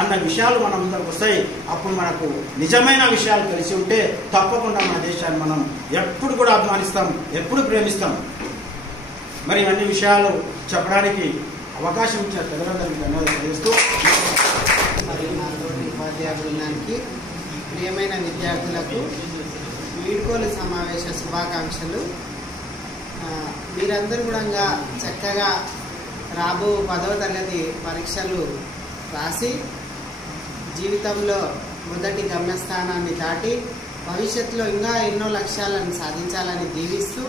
అన్న విషయాలు మన ముందరకు వస్తాయి. అప్పుడు మనకు నిజమైన విషయాలు తెలిసి ఉంటే తప్పకుండా మన దేశాన్ని మనం ఎప్పుడు కూడా అభిమానిస్తాం, ఎప్పుడు ప్రేమిస్తాం. మరి అన్ని విషయాలు చెప్పడానికి అవకాశం ఇచ్చిన ప్రజలందరికీ ధన్యవాదాలు తెలియజేస్తూ, మరియు నా తోటి ఉపాధ్యాయ బృందానికి, ప్రియమైన విద్యార్థులకు వీడ్కోలు సమావేశ శుభాకాంక్షలు. మీరందరూ కూడా చక్కగా రాబో 10వ తరగతి పరీక్షలు రాసి జీవితంలో మొదటి గమ్యస్థానాన్ని దాటి భవిష్యత్తులో ఇంకా ఎన్నో లక్ష్యాలను సాధించాలని దీవిస్తూ,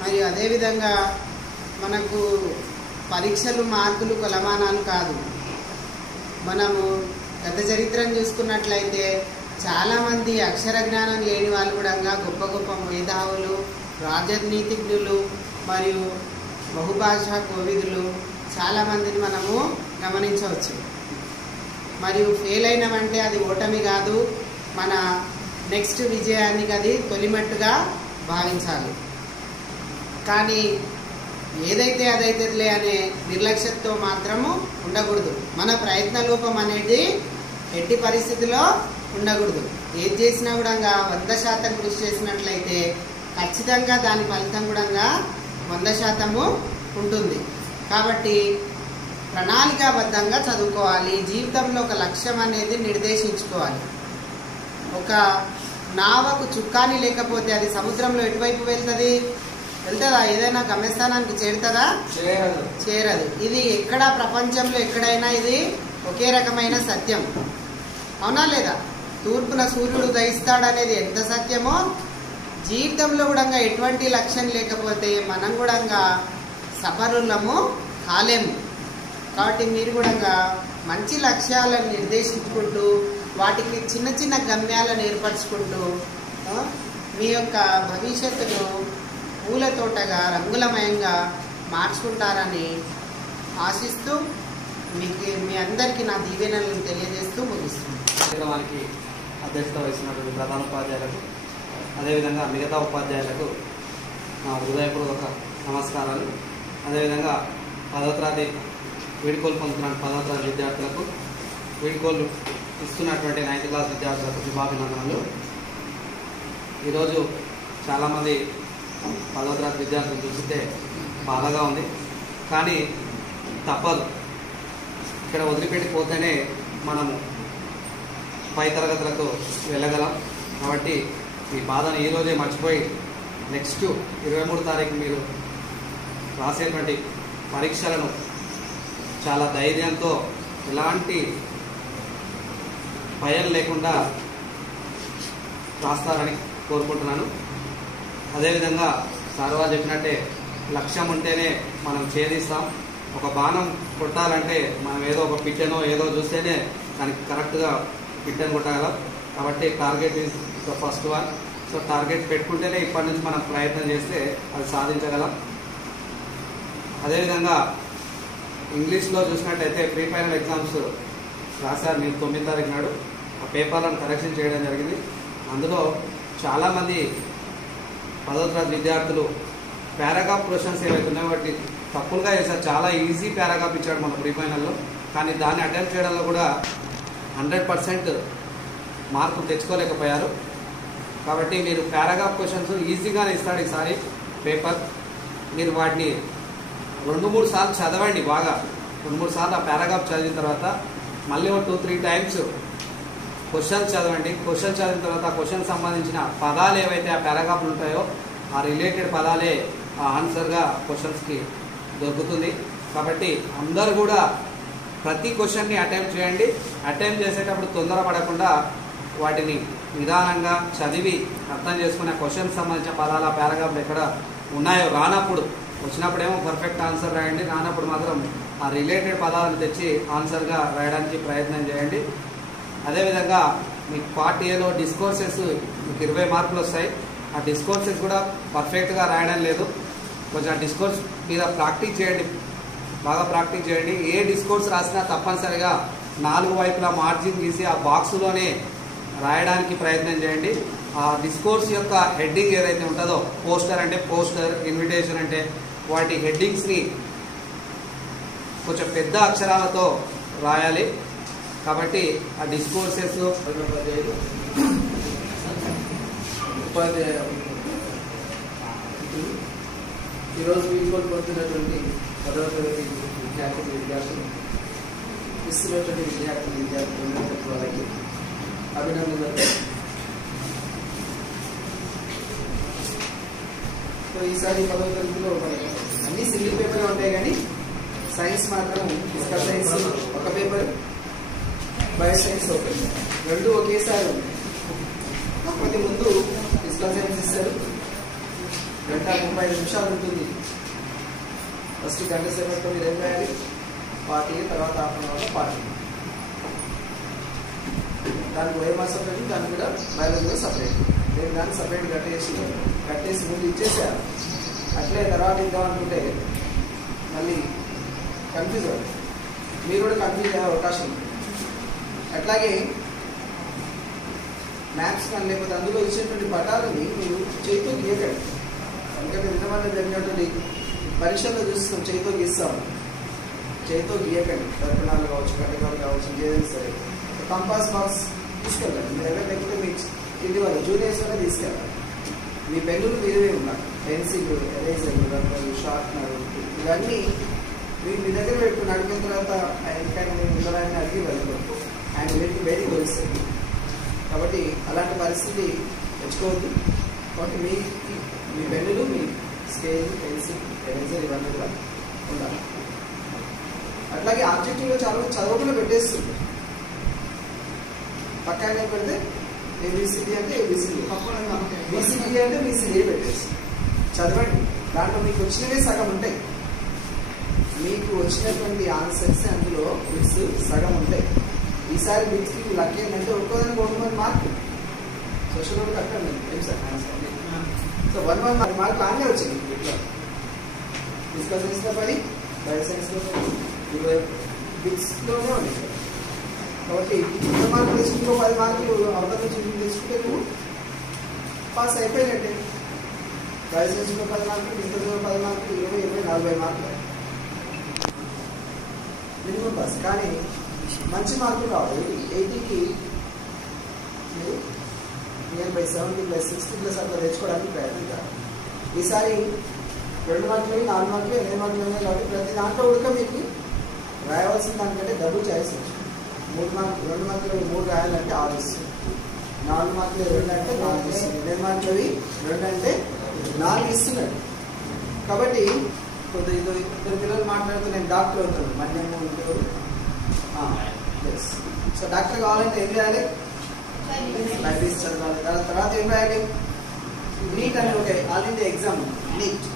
మరియు అదేవిధంగా మనకు పరీక్షలు మార్కులు కొలమానాలు కాదు. మనము గత చరిత్రను చూసుకున్నట్లయితే చాలామంది అక్షర జ్ఞానం లేని వాళ్ళు కూడా గొప్ప గొప్ప మేధావులు, రాజనీతిజ్ఞులు మరియు బహుభాషా కోవిదులు చాలామందిని మనము గమనించవచ్చు. మరియు ఫెయిల్ అయినామంటే అది ఓటమి కాదు, మన నెక్స్ట్ విజయానికి అది తొలిమెట్టుగా భావించాలి. కానీ ఏదైతే అదైతేలే అనే నిర్లక్ష్యంతో మాత్రము ఉండకూడదు. మన ప్రయత్న లోపం అనేది ఎట్టి పరిస్థితిలో ఉండకూడదు. ఏది చేసినా కూడా 100% కృషి చేసినట్లయితే ఖచ్చితంగా దాని ఫలితం కూడా 100% ఉంటుంది. కాబట్టి ప్రణాళికాబద్ధంగా చదువుకోవాలి. జీవితంలో ఒక లక్ష్యం అనేది నిర్దేశించుకోవాలి. ఒక నావకు చుక్కాని లేకపోతే అది సముద్రంలో ఎటువైపు వెళ్తుందా? ఏదైనా గమ్యస్థానానికి చేరుతుందా? చేరదు. ఇది ఎక్కడ ప్రపంచంలో ఎక్కడైనా ఇది ఒకే రకమైన సత్యం, అవునా లేదా? తూర్పున సూర్యుడు ఉదయిస్తాడనేది ఎంత సత్యమో జీవితంలో కూడా ఎటువంటి లక్ష్యం లేకపోతే మనం కూడా సఫలులము కాలేము. కాబట్టి మీరు కూడా మంచి లక్ష్యాలను నిర్దేశించుకుంటూ వాటికి చిన్న చిన్న గమ్యాలను ఏర్పరచుకుంటూ మీ యొక్క భవిష్యత్తును పూల తోటగా రంగులమయంగా మార్చుకుంటారని ఆశిస్తూ మీ అందరికీ నా దీవెనలను తెలియజేస్తూ ముగిస్తుంది. కార్యక్రమానికి అధ్యక్షత వహిస్తున్నటువంటి ప్రధాన ఉపాధ్యాయులకు, అదేవిధంగా మిగతా ఉపాధ్యాయులకు నా హృదయపూర్వక నమస్కారాలు. అదేవిధంగా 10వ తరగతి వీడ్కోలు పొందుతున్న 10వ తరగతి విద్యార్థులకు, వీడ్కోలు ఇస్తున్నటువంటి 9th క్లాస్ విద్యార్థులకు శుభాభినందనలు. ఈరోజు చాలామంది 10వ తరగతి విద్యార్థులు చూస్తే బాధగా ఉంది. కానీ తప్పదు, ఇక్కడ వదిలిపెట్టిపోతేనే మనము పై తరగతులకు వెళ్ళగలం. కాబట్టి ఈ బాధను ఈరోజే మర్చిపోయి నెక్స్ట్ 23వ తారీఖు మీరు రాసేటువంటి పరీక్షలను చాలా ధైర్యంతో, ఎలాంటి భయం లేకుండా రాస్తారని కోరుకుంటున్నాను. అదేవిధంగా సార్ వారు చెప్పినట్టే లక్ష్యం ఉంటేనే మనం ఛేదిస్తాం. ఒక బాణం కొట్టాలంటే మనం ఏదో ఒక పిట్టెనో ఏదో చూస్తేనే దానికి కరెక్ట్గా పిట్టెను కొట్టగలం. కాబట్టి target is the first one. So target పెట్టుకుంటేనే ఇప్పటి నుంచి మనం ప్రయత్నం చేస్తే అది సాధించగలం. అదేవిధంగా ఇంగ్లీష్లో చూసినట్టయితే ప్రీ ఫైనల్ ఎగ్జామ్స్ రాశారు నేను 9వ తారీఖు నాడు. ఆ పేపర్లను కరెక్షన్ చేయడం జరిగింది. అందులో చాలామంది 10వ తరగతి విద్యార్థులు పారాగ్రాఫ్ క్వశ్చన్స్ ఏవైతే ఉన్నాయో వాటి తప్పులుగా చేశారు. చాలా ఈజీ పారాగ్రాఫ్ ఇచ్చాడు మన ప్రీ ఫైనల్లో, కానీ దాన్ని అటెంప్ట్ చేయడంలో కూడా 100% మార్కులు తెచ్చుకోలేకపోయారు. కాబట్టి మీరు పారాగ్రాఫ్ క్వశ్చన్స్ ఈజీగానే ఇస్తాడు ఈసారి పేపర్. మీరు వాటిని 2-3 సార్లు చదవండి. బాగా 2-3 సార్లు ఆ పారాగ్రాఫ్ చదివిన తర్వాత మళ్ళీ ఒక 2-3 టైమ్స్ క్వశ్చన్స్ చదవండి. క్వశ్చన్ చదివిన తర్వాత ఆ క్వశ్చన్ సంబంధించిన పదాలు ఏవైతే ఆ పారాగ్రాఫ్లు ఉంటాయో ఆ రిలేటెడ్ పదాలే ఆ ఆన్సర్గా క్వశ్చన్స్కి దొరుకుతుంది. కాబట్టి అందరూ కూడా ప్రతి క్వశ్చన్ని అటెంప్ట్ చేయండి. అటెంప్ట్ చేసేటప్పుడు తొందరపడకుండా వాటిని నిదానంగా చదివి అర్థం చేసుకునే క్వశ్చన్ సంబంధించిన పదాల పారాగ్రాఫ్లు ఎక్కడ ఉన్నాయో రానప్పుడు, వచ్చినప్పుడేమో పర్ఫెక్ట్ ఆన్సర్ రాయండి, రానప్పుడు మాత్రం ఆ రిలేటెడ్ పదాలను తెచ్చి ఆన్సర్గా రాయడానికి ప్రయత్నం చేయండి. అదేవిధంగా మీకు పార్ట్ ఏలో డిస్కోర్సెస్ మీకు 20 మార్కులు వస్తాయి. ఆ డిస్కోర్సెస్ కూడా పర్ఫెక్ట్గా రాయడం లేదు, కొంచెం డిస్కోర్స్ మీద ప్రాక్టీస్ చేయండి, బాగా ప్రాక్టీస్ చేయండి. ఏ డిస్కోర్స్ రాసినా తప్పనిసరిగా 4 వైపులా మార్జిన్ గీసి ఆ బాక్స్లోనే రాయడానికి ప్రయత్నం చేయండి. ఆ డిస్కోర్స్ యొక్క హెడ్డింగ్ ఏదైతే ఉంటుందో, పోస్టర్ అంటే పోస్టర్, ఇన్విటేషన్ అంటే వాటి హెడ్డింగ్స్ని కొంచెం పెద్ద అక్షరాలతో రాయాలి. కాబట్టి ఆ డిస్కోర్సెస్ ఉపాధ్యాయ ఈరోజు వీడ్కోలు పొందుతున్నటువంటి 10వ తరగతి విద్యార్థులు ఇస్తున్నటువంటి విద్యార్థులు వాళ్ళకి అభినందనలు. సో ఈసారి 10వ తరగతిలో అన్ని సింగిల్ పేపర్లు ఉంటాయి, కానీ సైన్స్ మాత్రం ఫిజికల్ సైన్స్ ఒక పేపర్, బయో సైన్స్ ఒకటి, రెండు ఒకేసారి ఉంది. కాకపోతే ముందు ఫిజికల్ సైన్స్ ఇస్తారు, 1:35 నిమిషాలు ఉంటుంది. ఫస్ట్ గంట సేపట్లో మీరు ఏం రాయాలి, పార్టీ, తర్వాత హాఫ్ అన్ అవర్లో పార్టీ. దానికి ఓఎంఆర్ సపరేట్, దానికి కూడా బయాలజీ సపరేట్. నేను దాన్ని సపరేట్ కట్టేసి ముందు ఇచ్చేసారు. అట్లే తర్వాత ఇద్దాం అనుకుంటే మళ్ళీ కన్ఫ్యూజ్ అవుతుంది, మీరు కూడా కన్ఫ్యూజ్ అయ్యే అవకాశం ఉంది. అట్లాగే మ్యాప్స్ కానీ లేకపోతే అందులో ఇచ్చేటువంటి పటాలని మీరు చేతితో గీయకండి. ఎందుకంటే విధమైన జరిగినటువంటి పరీక్షల్లో చూస్తున్నాం, చేతితో గీస్తాం. చేతితో గీయకండి, దర్పణాలు కావచ్చు, కటకాలు కావచ్చు, ఏదైనా సరే. కంపాస్ బాక్స్ తీసుకెళ్ళండి, మీ దగ్గర లేకపోతే మీ ఇంటి వాళ్ళు జూనియర్స్ వల్ల తీసుకెళ్ళాలి. మీ పెన్నులు మీరే ఉండాలి, పెన్సిల్, ఎరేజర్, రబ్బరు, షార్ప్నర్, ఇవన్నీ మీరు మీ దగ్గర పెట్టుకుని అడిగిన తర్వాత ఆయనకైనా నేను ఉండాలని అడిగి వెళ్ళకూడదు, ఆయన వేడికి కొలుస్తుంది. కాబట్టి అలాంటి పరిస్థితి తెచ్చుకోవద్దు. కాబట్టి మీ పెన్నులు, మీ స్కేల్, పెన్సిల్, ఎరేజర్ ఇవన్నీ కూడా ఉండాలి. అట్లాగే ఆబ్జెక్టివ్లో చాలా చదవకుండా పెట్టేస్తుంది. పక్కనే పెడితే ఏబిసిడి అంటే ఏబిసిడి, బీసీడీ అంటే బీసీడీ పెట్టేసి చదవండి. దాంట్లో మీకు వచ్చినవే సగం ఉంటాయి. మీకు వచ్చినటువంటి ఆన్సర్స్ అందులో బిట్స్ సగం ఉంటాయి. ఈసారి బిట్స్కి లక్ ఏంటంటే ఒక్కోదానికి 1 మార్కు. సోషల్ వర్క్ కట్టండి ఏం సార్ ఆన్సర్. సో 1 మార్కులు ఆనే వచ్చింది బిట్లో. ఫిజికల్ సైన్స్లో 10, బయో సైన్స్లో 20 బిట్స్లోనే ఉన్నాయి. కాబట్టి 100 మార్కులు తీసుకుంటూ 10 మార్కులు అవతల నుంచి తీసుకుంటే నువ్వు పాస్ అయిపోయినట్టే. బయో సైన్స్లో 10 మార్కులు, ఫిజికల్లో 10 మార్కులు, 20, 40 మార్కులు మినిమం పాస్. కానీ మంచి మార్కులు రావాలి. 80కి మీరు నియర్ బై 70+, 60+ అట్లా తెచ్చుకోవడానికి ప్రయత్నించాలి. ఈసారి 2 మార్కులు, 4 మార్కులు, 8 మార్కులు ఉన్నాయి. కాబట్టి ప్రతి దాంట్లో ఉడక మీకు రాయవలసిన దానికంటే డబుల్ ఛాయిస్ వచ్చింది. 2 మార్కులు 3 రాయాలంటే 6 ఇస్తుంది, 4 మార్కులు 2 అంటే 4 ఇస్తుంది, 8 మార్కులు 2 అంటే 4 ఇస్తున్నాడు. కాబట్టి కొద్దిగా ఇద్దరు పిల్లలు మాట్లాడుతూ నేను డాక్టర్ అవుతాను, మధ్యాహ్నం ఉంటారు. ఎస్. సో డాక్టర్ కావాలంటే ఏం చేయాలి, లైబ్రరీస్ చదవాలి. దాని తర్వాత ఏం రాయాలి, నీట్ అని ఒక all India exam NEET.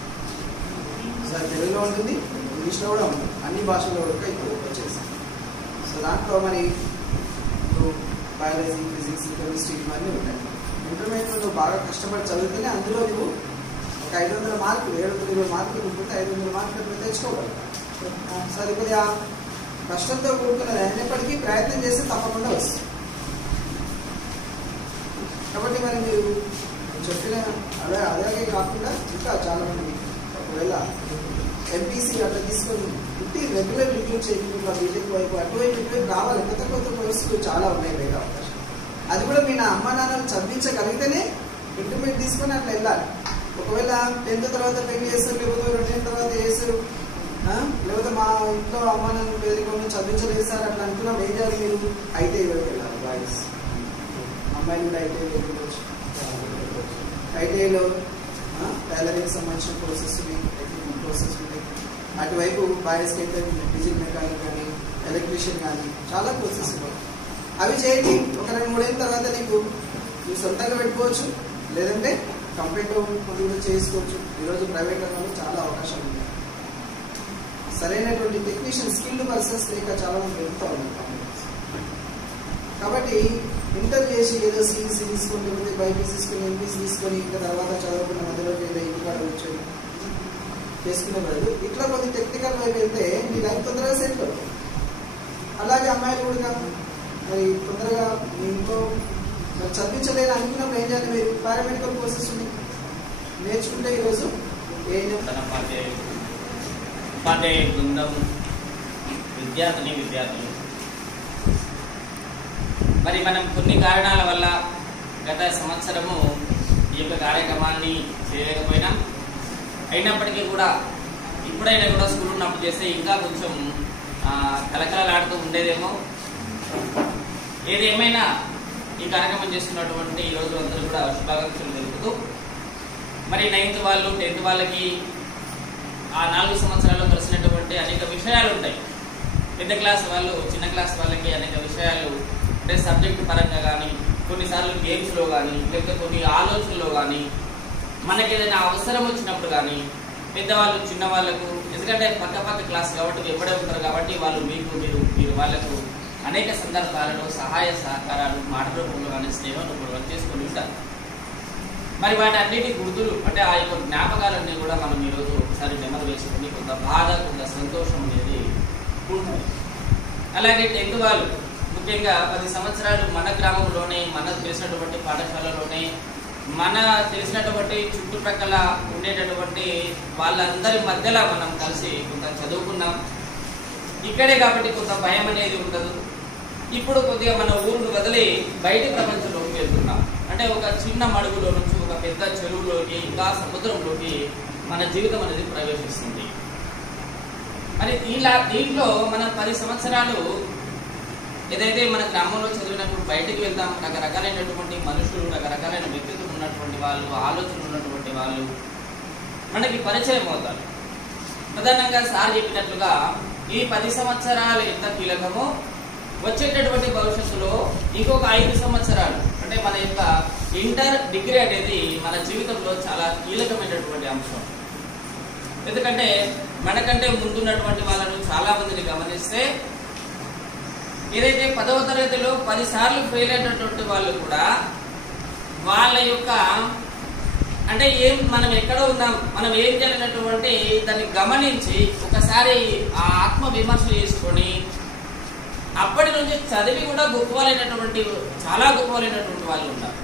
So తెలుగులో ఉంటుంది, ఇంగ్లీష్లో కూడా ఉంటుంది, అన్ని భాషల్లో కూడా ఇప్పుడు వచ్చేసి. సో దాంట్లో మరి బయాలజీ, ఫిజిక్స్, కెమిస్ట్రీ ఇవన్నీ ఉంటాయి. ఇంటర్మీడియట్లో నువ్వు బాగా కష్టపడి చదివితేనే అందులో నువ్వు ఒక 500 మార్కులు, 720 మార్కులు ఉంటుంటే 500 మార్కులు తెచ్చుకోవాలి. సో అది కొద్దిగా కష్టంతో కూడుకున్నది అయినప్పటికీ ప్రయత్నం చేస్తే తప్పకుండా వస్తుంది. కాబట్టి మరి మీరు చెప్పిన అలాగే కాకుండా ఇంకా చాలామంది ఒకవేళ ఎంపీసీ అట్లా తీసుకొని పుట్టి రెగ్యులర్ రివ్యూ చేయకుండా బీటెక్ వైపు అటువైపు రావాలి. కొత్త కోర్సులు చాలా ఉన్నాయి వేరే అవకాశం. అది కూడా మీ నా అమ్మ నాన్నలు చదివించగలిగితేనే ఇంటర్మీడియట్ తీసుకొని అట్లా వెళ్ళాలి. ఒకవేళ 10th తర్వాత పెళ్లి చేస్తారు, లేకపోతే 2 తర్వాత చేస్తారు, లేకపోతే మా ఇంట్లో అమ్మ నాన్న పేదరికంలో చదివించలేదు సార్ అట్లా అనుకున్నాం, ఏం చేయాలి, మీరు ఐటీఐ వైపు వెళ్ళాలి. బాయ్స్ అమ్మాయిలు కూడా ఐటీఐ వెళ్ళవచ్చు. ఐటీఐలో టైలరింగ్ సంబంధించిన కోర్సెస్ ఉన్నాయి, టెక్నికల్ కోర్సెస్ ఉన్నాయి. అటువైపు బాయ్స్కి అయితే డీజిల్ మెకానిక్ కానీ ఎలక్ట్రీషియన్ కానీ చాలా కోర్సెస్ ఉన్నాయి. అవి చేయండి. ఒక 2-3 ఏళ్ళ తర్వాత నీకు నువ్వు సొంతంగా పెట్టుకోవచ్చు, లేదంటే కంప్లీట్గా పొద్దుగా చేసుకోవచ్చు. ఈరోజు ప్రైవేట్ రంగంలో చాలా అవకాశాలు ఉన్నాయి. సరైనటువంటి టెక్నీషియన్ స్కిల్డ్ పర్సన్స్ లేక చాలా మంది వెళ్తూ ఉన్నారు. కాబట్టి ఇంటర్ చేసి ఏదో సిఈసి తీసుకుంటే బైపీసీ తీసుకుని ఎంపీసీ తీసుకొని ఇంకా తర్వాత చదవకుండా మధ్యలోకి వెళ్ళి ఇంటికాడ కూర్చొని చేసుకునే బదులు ఇట్లా కొద్ది టెక్నికల్ వైపు వెళ్తే నీ లైఫ్ తొందరగా సెటిల్ అవుతుంది. అలాగే అమ్మాయిలు కూడా మరి తొందరగా మీ ఇంట్లో మరి చదివించలేని అనుకున్నప్పుడు ఏం చేయాలి? మీరు పారామెడికల్ కోర్సెస్ ఉన్నాయి, నేర్చుకుంటే ఈరోజు ఉపాధ్యాయ బృందం, విద్యార్థులు మరి మనం కొన్ని కారణాల వల్ల గత సంవత్సరము ఈ యొక్క కార్యక్రమాన్ని చేయలేకపోయినాం. అయినప్పటికీ కూడా ఇప్పుడైనా కూడా స్కూల్ ఉన్నప్పుడు చేస్తే ఇంకా కొంచెం కలకలలాడుతూ ఉండేదేమో. ఏది ఏమైనా ఈ కార్యక్రమం చేస్తున్నటువంటి ఈ రోజు అందరూ కూడా శుభాకాంక్షలు తెలుపుతూ మరి 9th వాళ్ళు 10th వాళ్ళకి ఆ 4 సంవత్సరాల్లో కలిసినటువంటి అనేక విషయాలు ఉంటాయి. పెద్ద క్లాస్ వాళ్ళు చిన్న క్లాస్ వాళ్ళకి అనేక విషయాలు అంటే సబ్జెక్టు పరంగా కానీ, కొన్నిసార్లు గేమ్స్లో కానీ, లేకపోతే కొన్ని ఆలోచనలో కానీ, మనకి ఏదైనా అవసరం వచ్చినప్పుడు కానీ పెద్దవాళ్ళు చిన్నవాళ్ళకు, ఎందుకంటే పక్క క్లాస్ కాబట్టి ఎప్పుడే ఉంటారు కాబట్టి వాళ్ళు మీరు వాళ్ళకు అనేక సందర్భాలలో సహాయ సహకారాలు మాట రూపంలో కానీ స్నేహం రూపంలో చేసుకొని ఉంటారు. మరి వాటి అన్నిటి గుర్తులు అంటే ఆ యొక్క జ్ఞాపకాలన్నీ కూడా మనం ఈరోజు ఒకసారి నెమరు వేసుకొని కొంత బాధ కొంత సంతోషం అనేది ఉంటుంది. అలాగే 10th వాళ్ళు ముఖ్యంగా 10 సంవత్సరాలు మన గ్రామంలోనే, మనకు తెలిసినటువంటి పాఠశాలలోనే, మన తెలిసినటువంటి చుట్టుప్రక్కల ఉండేటటువంటి వాళ్ళందరి మధ్యలో మనం కలిసి కొంత చదువుకున్నాం. ఇక్కడే కాబట్టి కొంత భయం అనేది ఉండదు. ఇప్పుడు కొద్దిగా మన ఊరును వదిలి బయటి ప్రపంచంలోకి వెళ్తున్నాం. అంటే ఒక చిన్న మడుగులో నుంచి ఒక పెద్ద చెరువులోకి ఇంకా సముద్రంలోకి మన జీవితం అనేది ప్రవేశిస్తుంది. మరి దీంట్లో మనం 10 సంవత్సరాలు ఏదైతే మన గ్రామంలో చదివినప్పుడు బయటికి వెళ్తాం, రకరకాలైనటువంటి మనుషులు, రకరకాలైన వ్యక్తిత్వం ఉన్నటువంటి వాళ్ళు, ఆలోచనలు ఉన్నటువంటి వాళ్ళు మనకి పరిచయం అవుతారు. ప్రధానంగా సార్ చెప్పినట్లుగా ఈ 10 సంవత్సరాలు ఎంత కీలకమో వచ్చేటటువంటి భవిష్యత్తులో ఇంకొక 5 సంవత్సరాలు అంటే మన యొక్క ఇంటర్ డిగ్రీ అనేది మన జీవితంలో చాలా కీలకమైనటువంటి అంశం. ఎందుకంటే మనకంటే ముందున్నటువంటి వాళ్ళను చాలా మందిని గమనిస్తే ఏదైతే 10వ తరగతిలో 10 సార్లు ఫెయిల్ అయినటువంటి వాళ్ళు కూడా వాళ్ళ యొక్క అంటే మనం ఎక్కడ ఉన్నాం, మనం ఏం చేయాలన్నటువంటి దాన్ని గమనించి ఒకసారి ఆ ఆత్మ విమర్శ చేసుకొని అప్పటి నుంచి చదివి కూడా చాలా గొప్పవాళ్ళైనటువంటి వాళ్ళు ఉంటారు.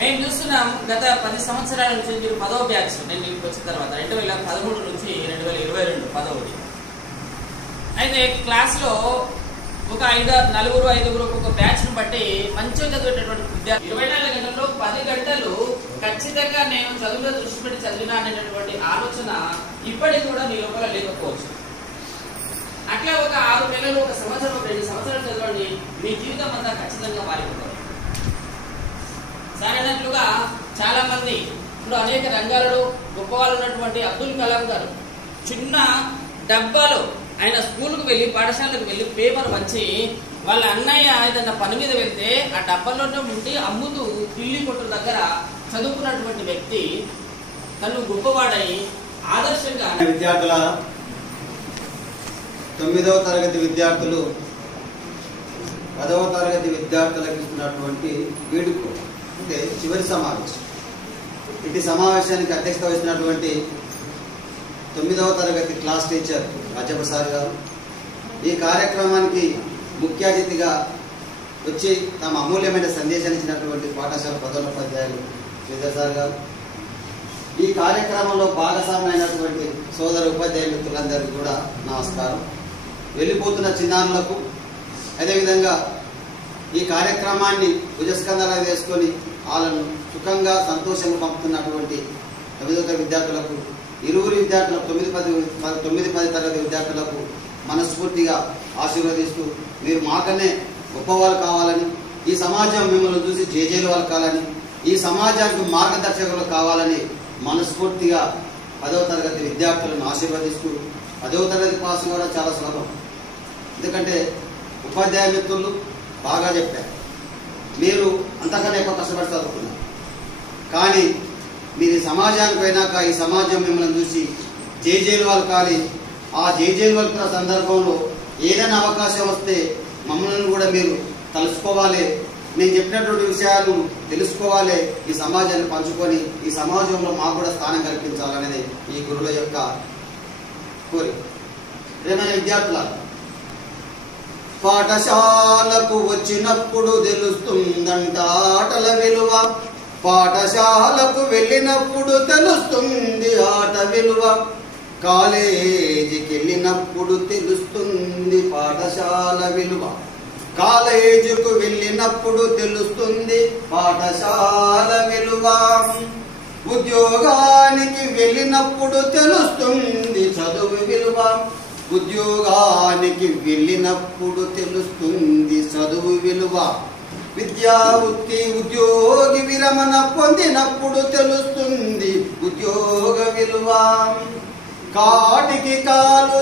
మేము చూస్తున్నాం గత 10 సంవత్సరాల నుంచి మీరు 10వ బ్యాచ్ నేను మీకు వచ్చిన తర్వాత 2013 నుంచి 2022 10వది. అయితే క్లాస్లో ఒక 4-5 ఒక బ్యాచ్ను బట్టి మంచిగా చదివేటటువంటి విద్యార్థి 24 గంటల్లో 10 గంటలు ఖచ్చితంగా నేను చదువులో దృష్టి పెట్టి చదివినా అనేటటువంటి ఆలోచన ఇప్పటికి కూడా మీ లోపల లేకపోవచ్చు. అట్లా ఒక 6 నెలలు, 1 సంవత్సరం, 2 సంవత్సరాలు చదవండి, మీ జీవితం అంతా ఖచ్చితంగా మారిపోతుంది. సాగినట్లుగా చాలా మంది ఇప్పుడు అనేక రంగాలలో గొప్పవాళ్ళు ఉన్నటువంటి అబ్దుల్ కలాం గారు చిన్న డబ్బాలో ఆయన స్కూల్కు వెళ్ళి పాఠశాలకు వెళ్ళి పేపర్ వచ్చి వాళ్ళ అన్నయ్య ఏదన్నా పని మీద వెళ్తే ఆ డబ్బాలోనే ఉండి అమ్ముతూ పిల్లి కొట్టు దగ్గర చదువుకున్నటువంటి వ్యక్తి తను గొప్పవాడై ఆదర్శంగా విద్యార్థుల 9వ తరగతి విద్యార్థులు 10వ తరగతి విద్యార్థులకు ఇస్తున్నటువంటి వీడుకు అంటే చివరి సమావేశం. ఇటు సమావేశానికి అధ్యక్షత వహిస్తున్నటువంటి 9వ తరగతి క్లాస్ టీచర్ రాజప్రసాద్ గారు, ఈ కార్యక్రమానికి ముఖ్య అతిథిగా వచ్చి తమ అమూల్యమైన సందేశాన్ని ఇచ్చినటువంటి పాఠశాల ప్రధానోపాధ్యాయులు శ్రీధర్ సార్ గారు, ఈ కార్యక్రమంలో భాగస్వామైనటువంటి సోదర ఉపాధ్యాయ మిత్రులందరికీ కూడా నమస్కారం. వెళ్ళిపోతున్న చిన్నారులకు, అదేవిధంగా ఈ కార్యక్రమాన్ని భుజస్కంధాలుగా వేసుకొని వాళ్ళను సుఖంగా సంతోషంగా పంపుతున్నటువంటి 9వ విద్యార్థులకు, ఇరువురు విద్యార్థులకు 9-10 తరగతి విద్యార్థులకు మనస్ఫూర్తిగా ఆశీర్వదిస్తూ మీరు మాకనే గొప్పవాళ్ళు కావాలని, ఈ సమాజం మిమ్మల్ని చూసి జేజేలు వలకాలని, ఈ సమాజానికి మార్గదర్శకులు కావాలని మనస్ఫూర్తిగా 10వ తరగతి విద్యార్థులను ఆశీర్వదిస్తూ, 10వ తరగతి పాస్ కూడా చాలా సులభం. ఎందుకంటే ఉపాధ్యాయ మిత్రులు బాగా చెప్పారు, మీరు అంతకన్నా ఎక్కువ కష్టపడి చదువుకున్నారు. కానీ మీరు సమాజానికి పోయినాక ఈ సమాజం మిమ్మల్ని చూసి జేజేలు వలకాలి. ఆ జేజేలు వలకున్న సందర్భంలో ఏదైనా అవకాశం వస్తే మమ్మల్ని కూడా మీరు తలుసుకోవాలి, నేను చెప్పినటువంటి విషయాలు తెలుసుకోవాలి, ఈ సమాజాన్ని పంచుకొని ఈ సమాజంలో మాకు కూడా స్థానం కల్పించాలనేది ఈ గురువుల యొక్క కోరిక. ఏమైనా విద్యార్థుల పాఠశాలకు వచ్చినప్పుడు తెలుస్తుందంట ఆటల విలువ, పాఠశాలకు వెళ్ళినప్పుడు తెలుస్తుంది ఆట విలువ, కాలేజీకి వెళ్ళినప్పుడు తెలుస్తుంది పాఠశాల విలువ, కాలేజీకు వెళ్ళినప్పుడు తెలుస్తుంది పాఠశాల విలువ, ఉద్యోగానికి వెళ్ళినప్పుడు తెలుస్తుంది చదువు విలువ, ఉద్యోగానికి వెళ్ళినప్పుడు తెలుస్తుంది చదువు విలువ, విద్యావృత్తి ఉద్యోగి విరమణ పొందినప్పుడు తెలుస్తుంది ఉద్యోగ విలువ, కాటికి కాలు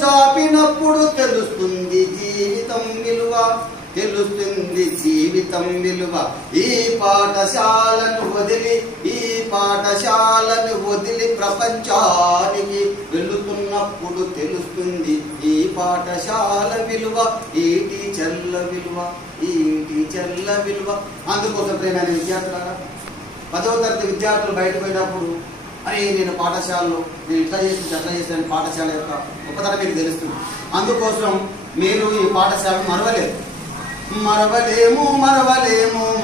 చాపినప్పుడు తెలుస్తుంది జీవితం విలువ, తెలుస్తుంది జీవితం విలువ. ఈ పాఠశాలను వదిలి ప్రపంచానికి వెళుతున్నప్పుడు తెలుస్తుంది ఈ పాఠశాల విలువ, ఈ టీచర్ల విలువ. అందుకోసం ప్రేమైన విద్యార్థులారా, 10వ తరగతి విద్యార్థులు బయటకు పోయినప్పుడు అరే నేను పాఠశాలలో నేను ఇట్లా చేసి అట్లా చేసిన పాఠశాల యొక్క గొప్పతనం మీకు తెలుస్తుంది. అందుకోసం మీరు ఈ పాఠశాలను మరవలేము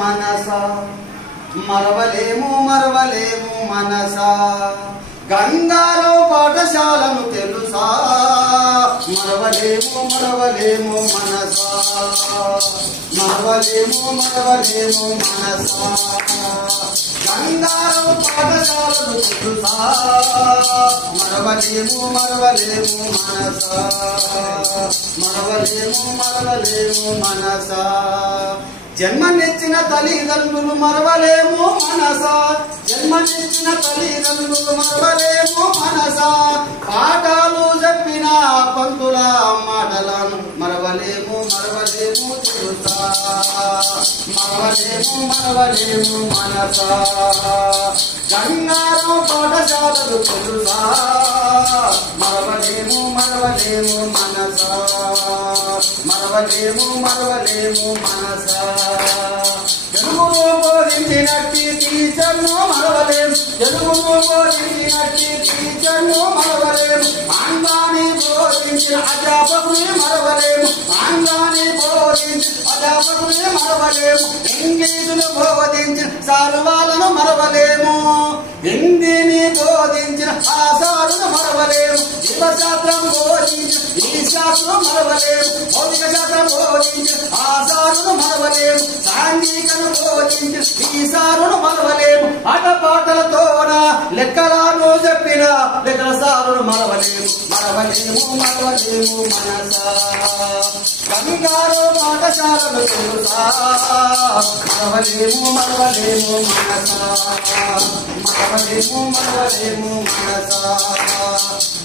మనసా, గంగారావు పాఠశాలను తెలుసా, మరవలేము మనసా, గంగారావు పాఠశాలను తెలుసా, మరవలేము మనసా, జన్మనిచ్చిన తల్లిదండ్రులు మరవలేము మనసా, పాఠాలు చెప్పిన పంతుల మాటలను మరవలేము తెలుసా, మరవలేము మనసా, గంగారావు పాఠశాలలు తెలుసా, మరవలేము మనసా, మరవలేము మనసా, తెలుగులో బోధించినట్టి టీచర్ను మరవలేము, ఆంగ్లాన్ని బోధించిన అధ్యాపకుని మరవలేము, ఇంగ్లీషును బోధించిన సారు వాళ్ళను మరవలేము, హిందీని బోధించిన ఆ సారును మరవలేము, జీవశాస్త్రం బోధించిన ఈ శాస్త్రం మరవలేము, భౌతిక శాస్త్రం బోధించిన ఆ సారును మరవలేము, సాంఘికను బోధించిన ఈ సారును మరవలేము, ఆటపాటలతోన లెక్కలను చెప్పిన లెక్కల సారును మరవలేము మనసా, గంగారావు పాఠశాలను తెలుసా, మరవలేము మనసా,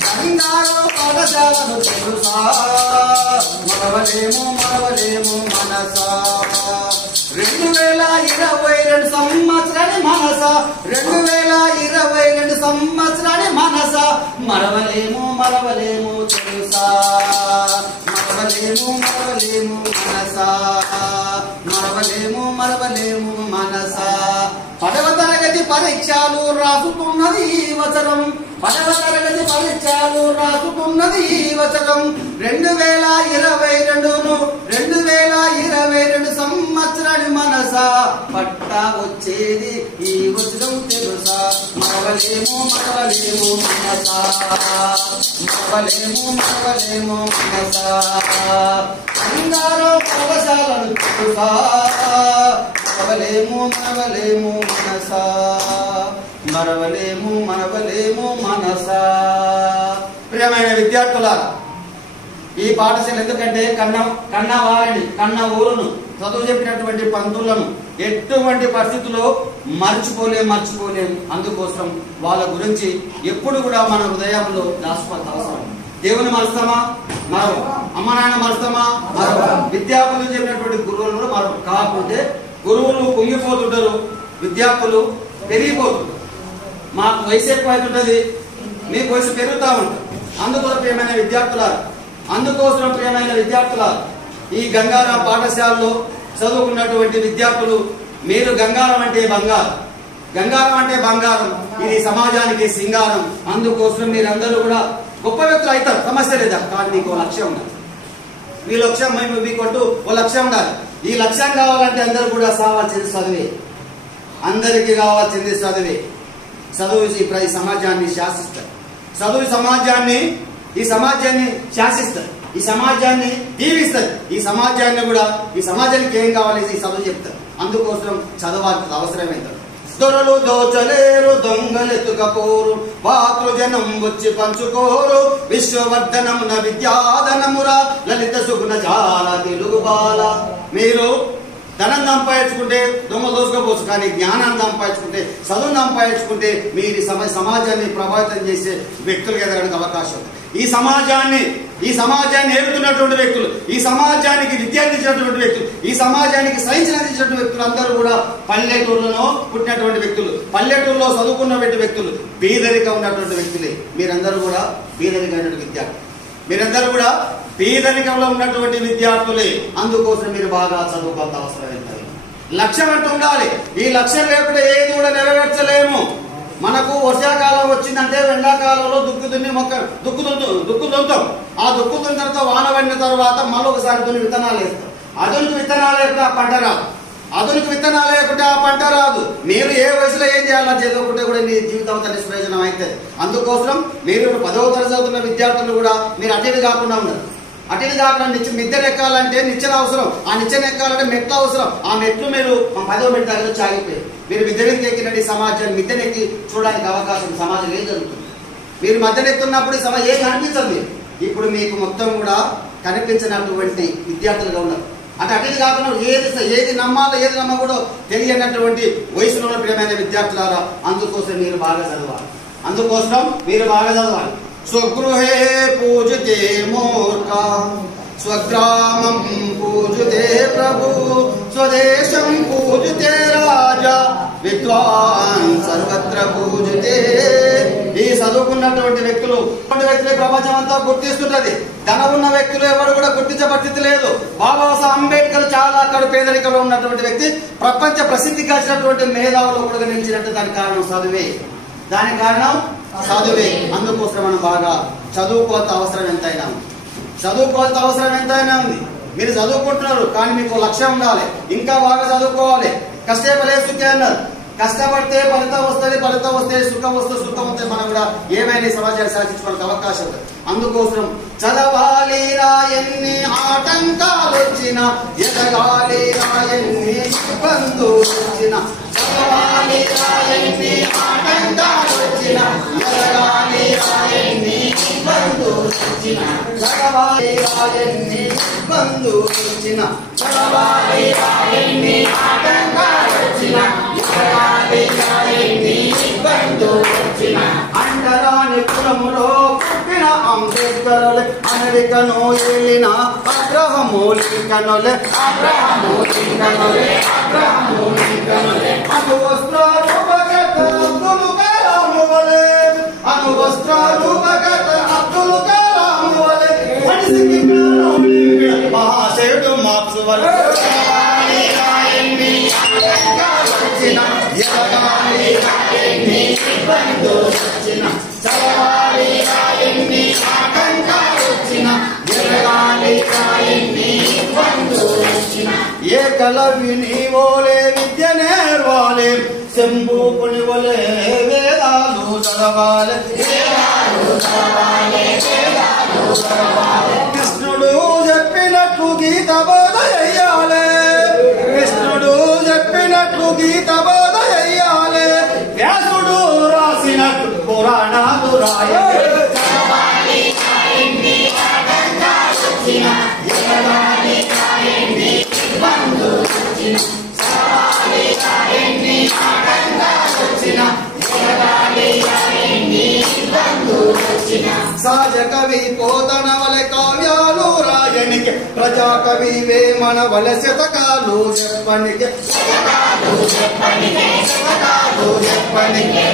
గంగారావు పాఠశాలను తెలుసా, మరవలేము మనసా, 2022 సంవత్సరాన్ని మనసా, 2022 సంవత్సరాన్ని మనసా, మరవలేము తెలుసా, మరవలేము మనసా, 10వ తరగతి పరీక్షలు రాసుకున్నది ఈ వచనం, 10వ తరగతి పరీక్షలు రాసుకున్నది ఈ వచనం, 2022 సంవత్సరాన్ని మనసా, పట్టా వచ్చేది ఈ వచనం తెలుసా, మరవలేము మనసా, గంగారావు పాఠశాలను తెలుసా, మరవలేము మనసా. ప్రియమైన విద్యార్థులారా, ఈ పాఠశాల ఎందుకంటే కన్న వారిని కన్న ఊరును చదువు చెప్పినటువంటి పంతులను ఎటువంటి పరిస్థితుల్లో మర్చిపోలేం. అందుకోసం వాళ్ళ గురించి ఎప్పుడు కూడా మన హృదయంలో దాచుకోవాల్సిన అవసరం. దేవుని మరుస్తామా? మరో. అమ్మ నాయన మరుస్తామా? మరో. విద్యార్థులు చెప్పినటువంటి గురువులను మరో. కాకపోతే గురువులు కుంగిపోతుంటారు, విద్యార్థులు పెరిగిపోతుంటారు. మాకు వయసు ఎక్కువైతుంటది, మీకు వయసు పెరుగుతూ ఉంటుంది. అందుకోసం ప్రియమైన విద్యార్థులారా ఈ గంగారాం పాఠశాలలో చదువుకున్నటువంటి విద్యార్థులు మీరు గంగారం అంటే బంగారం, ఇది సమాజానికి సింగారం. అందుకోసం మీరందరూ కూడా గొప్ప వ్యక్తులు అవుతారు, సమస్య లేదా. కానీ మీకు లక్ష్యం ఉండాలి. మీ లక్ష్యం మీకంటూ ఓ లక్ష్యం ఉండాలి. ఈ లక్ష్యం కావాలంటే అందరూ కూడా కావాల్సింది చదివే. అందరికీ కావాల్సింది చదివే. చదువు ఈ సమాజాన్ని శాసిస్తారు. చదువు ఈ సమాజాన్ని శాసిస్తారు, ఈ సమాజాన్ని దీవిస్తారు. ఈ సమాజానికి ఏం కావాలి ఈ చదువు చెప్తారు. అందుకోసం చదవాల్సిన అవసరమైంది. దొరలు దోచలేరు, దొంగలెత్తుకపోరు, పాతృజనం వచ్చి పంచుకోరు, విశ్వవర్ధనమున విద్యాధనమురా లలిత సుగుణ జాల తెలుగు బాల. మీరు ధనం సంపాదించుకుంటే దొంగ దోసుకోవచ్చు, కానీ జ్ఞానాన్ని సంపాదించుకుంటే, చదువును సంపాదించుకుంటే మీరు సమాజాన్ని ప్రభావితం చేసే వ్యక్తులు ఎదగడానికి అవకాశం. ఈ సమాజాన్ని ఏలుతున్నటువంటి వ్యక్తులు, ఈ సమాజానికి విద్య అందించినటువంటి వ్యక్తులు, ఈ సమాజానికి సైన్స్ అందించినటువంటి వ్యక్తులు అందరూ కూడా పల్లెటూరులో పుట్టినటువంటి వ్యక్తులు, పల్లెటూరులో చదువుకున్నటువంటి వ్యక్తులు, బీదరిక ఉన్నటువంటి వ్యక్తులే. మీరందరూ కూడా బీదరికమైనటువంటి విద్యార్థులు, మీరందరూ కూడా పేదరికంలో ఉన్నటువంటి విద్యార్థులే. అందుకోసం మీరు బాగా చదువుకోవాల్సిన అవసరం ఏంటంటే లక్ష్యం అంటూ ఉండాలి. ఈ లక్ష్యం లేకపోతే ఏది కూడా నెరవేర్చలేము. మనకు వర్షాకాలం వచ్చిందంటే ఎండాకాలంలో దుక్కు దున్నుతాం. ఆ దుక్కు దున్న తర్వాత వాన పడిన తర్వాత మళ్ళీ ఒకసారి విత్తనాలు వేస్తాం. ఆధునిక విత్తనాలు లేకపోతే ఆ పంట రాదు. మీరు ఏ వయసులో ఏం చేయాలని చదువుకుంటే కూడా మీ జీవితం తన ప్రయోజనం అవుతుంది. అందుకోసం మీరు 10వ తరగతి చదువుతున్న విద్యార్థులు కూడా మీరు అటెండ్ కాకుండా ఉన్నారు. అటెండ్ కాకుండా మిద్దెలు ఎక్కాలంటే నిచ్చెన అవసరం, ఆ నిచ్చెన ఎక్కాలంటే మెట్లు అవసరం. ఆ మెట్లు మీరు 10వ మెట్టు దగ్గర చాగిపోయి మీరు మిద్దెనెక్కి ఎక్కినట్టు సమాజాన్ని మిద్దెనెక్కి చూడడానికి అవకాశం సమాజం ఏం జరుగుతుంది. మీరు మధ్యనెత్తున్నప్పుడు సమాజం ఏం కనిపించండి. ఇప్పుడు మీకు మొత్తం కూడా కనిపించినటువంటి విద్యార్థులుగా ఉన్నారు. అటెండ్ కాకుండా ఏది నమ్మాలో ఏది నమ్మకూడదో తెలియనటువంటి వయసులో ప్రియమైన విద్యార్థులారా అందుకోసం మీరు బాగా చదవాలి. స్వగృహే పూజితే మూర్ఖ, స్వగ్రామం పూజితే ప్రభు, స్వదేశం పూజితే రాజా, విద్వాన్ సర్వత్ర పూజితే. ఈ చదువుకున్నటువంటి వ్యక్తులు ప్రపంచం అంతా గుర్తిస్తుంటది. ధనం ఉన్న వ్యక్తులు ఎవరు కూడా గుర్తించే పరిస్థితి లేదు. బాబాసాహెబ్ అంబేద్కర్ చాలా అక్కడ పేదరికంలో ఉన్నటువంటి వ్యక్తి, ప్రపంచ ప్రసిద్ధి కాల్చినటువంటి మేధావులు కూడా నిలిచినట్టు దానికి కారణం చదువే. అందుకోసం మనం బాగా చదువుకోవాల్సిన అవసరం ఎంతైనా ఉంది. మీరు చదువుకుంటున్నారు కానీ మీకు లక్ష్యం ఉండాలి. ఇంకా బాగా చదువుకోవాలి. కష్టపడే సుఖే అన్నారు. కష్టపడితే ఫలితం వస్తే సుఖం వస్తే మనం కూడా ఏమైనా సమాజాన్ని సాధించుకోవడానికి అవకాశం ఉంది. అందుకోసం చదవాలి ఎన్ని ఆటంకాలు వచ్చినా, ఎదగాలి ఎన్ని ఇబ్బందులు వచ్చినా, చదవాలి ఎన్ని ఆటంకాలు వచ్చినా, ఎదగాలి ఎన్ని ఇబ్బందులు వచ్చినా, చదవాలి ఎన్ని ఇబ్బందులు వచ్చినా, చదవాలి ఎన్ని ఆటంకాలు వచ్చినా, ఎదగాలి ఎన్ని ఇబ్బందులు వచ్చినా. అంటరాని కులములో పుట్టిన అంబేద్కరులే, అమెరికను ఏలిన అబ్రహము లింకనులే, అను వస్త్రాలు భగత్ అబ్దుల్ కలాము వలె, మహాశయుడు మార్క్స్ వలె. ఏకలవ్యుని ఓలే విద్య నేర్వాలే, శంభూకుని వలే వేదాలు చదవాలి. కృష్ణుడు చెప్పినట్లు గీత బోధ చెయ్యాలి. వ్యాసుడు రాసినట్టు పురాణాలు రాయాలి. సహజ కవి పోతన వలె కావ్యాలు రాయనికి, ప్రజా కవి వేమన వలె శతకాలు చెప్పనికి,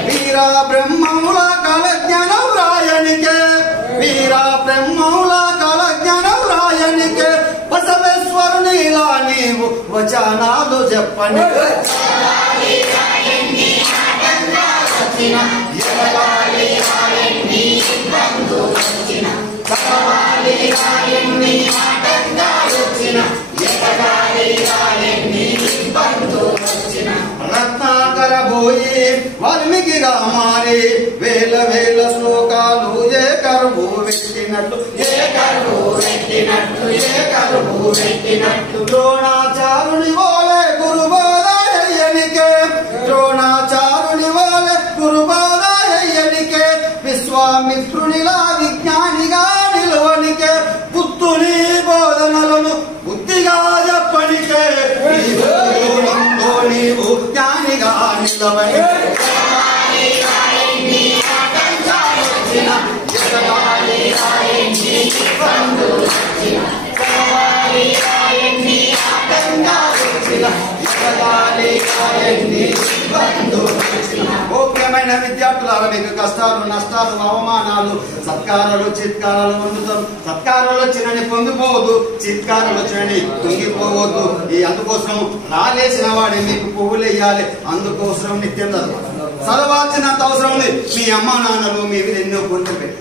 వీరా బ్రహ్మముల కల జ్ఞానం రాయనికే, వీరా బ్రహ్మముల కల జ్ఞానం రాయనికే, బసవేశ్వరునిలా నీవు వచనాలు చెప్పనికే. రత్నాకర పోయి వాల్మీకిగా మారి వేల వేల శ్లోకాలు ఏ కరువు పెట్టినట్లు, ఏ కరువు పెట్టినట్లు, ఏ కరువు పెట్టినట్లు, ద్రోణాచారుని వోలే గురుబోధయనికే, ద్రోణాచారుని వోలే గురుబోధయనికే, విశ్వామిత్రునిలా విజ్ఞానిగా నిలువనికే, బుద్ధుని బోధనలను బుద్ధిగా చెప్పనికే, నీవు జ్ఞానిగా నిలవని. ముఖ్యమైన విద్యార్థులారా, మీకు కష్టాలు నష్టాలు అవమానాలు సత్కారాలు చిత్కారాలు పొందుతారు. సత్కారాలు వచ్చినని పొంగిపోవద్దు, చిత్కారాలు వచ్చినని పొంగిపోవద్దు. ఈ అందుకోసం రాలేసిన వాడి మీకు పువ్వులు వేయాలి, అందుకోసం నిత్యం చదవాల్సినంత అవసరం ఉంది. మీ అమ్మా నాన్నలు మీ మీద ఎన్నో కోరికలు పెట్టి,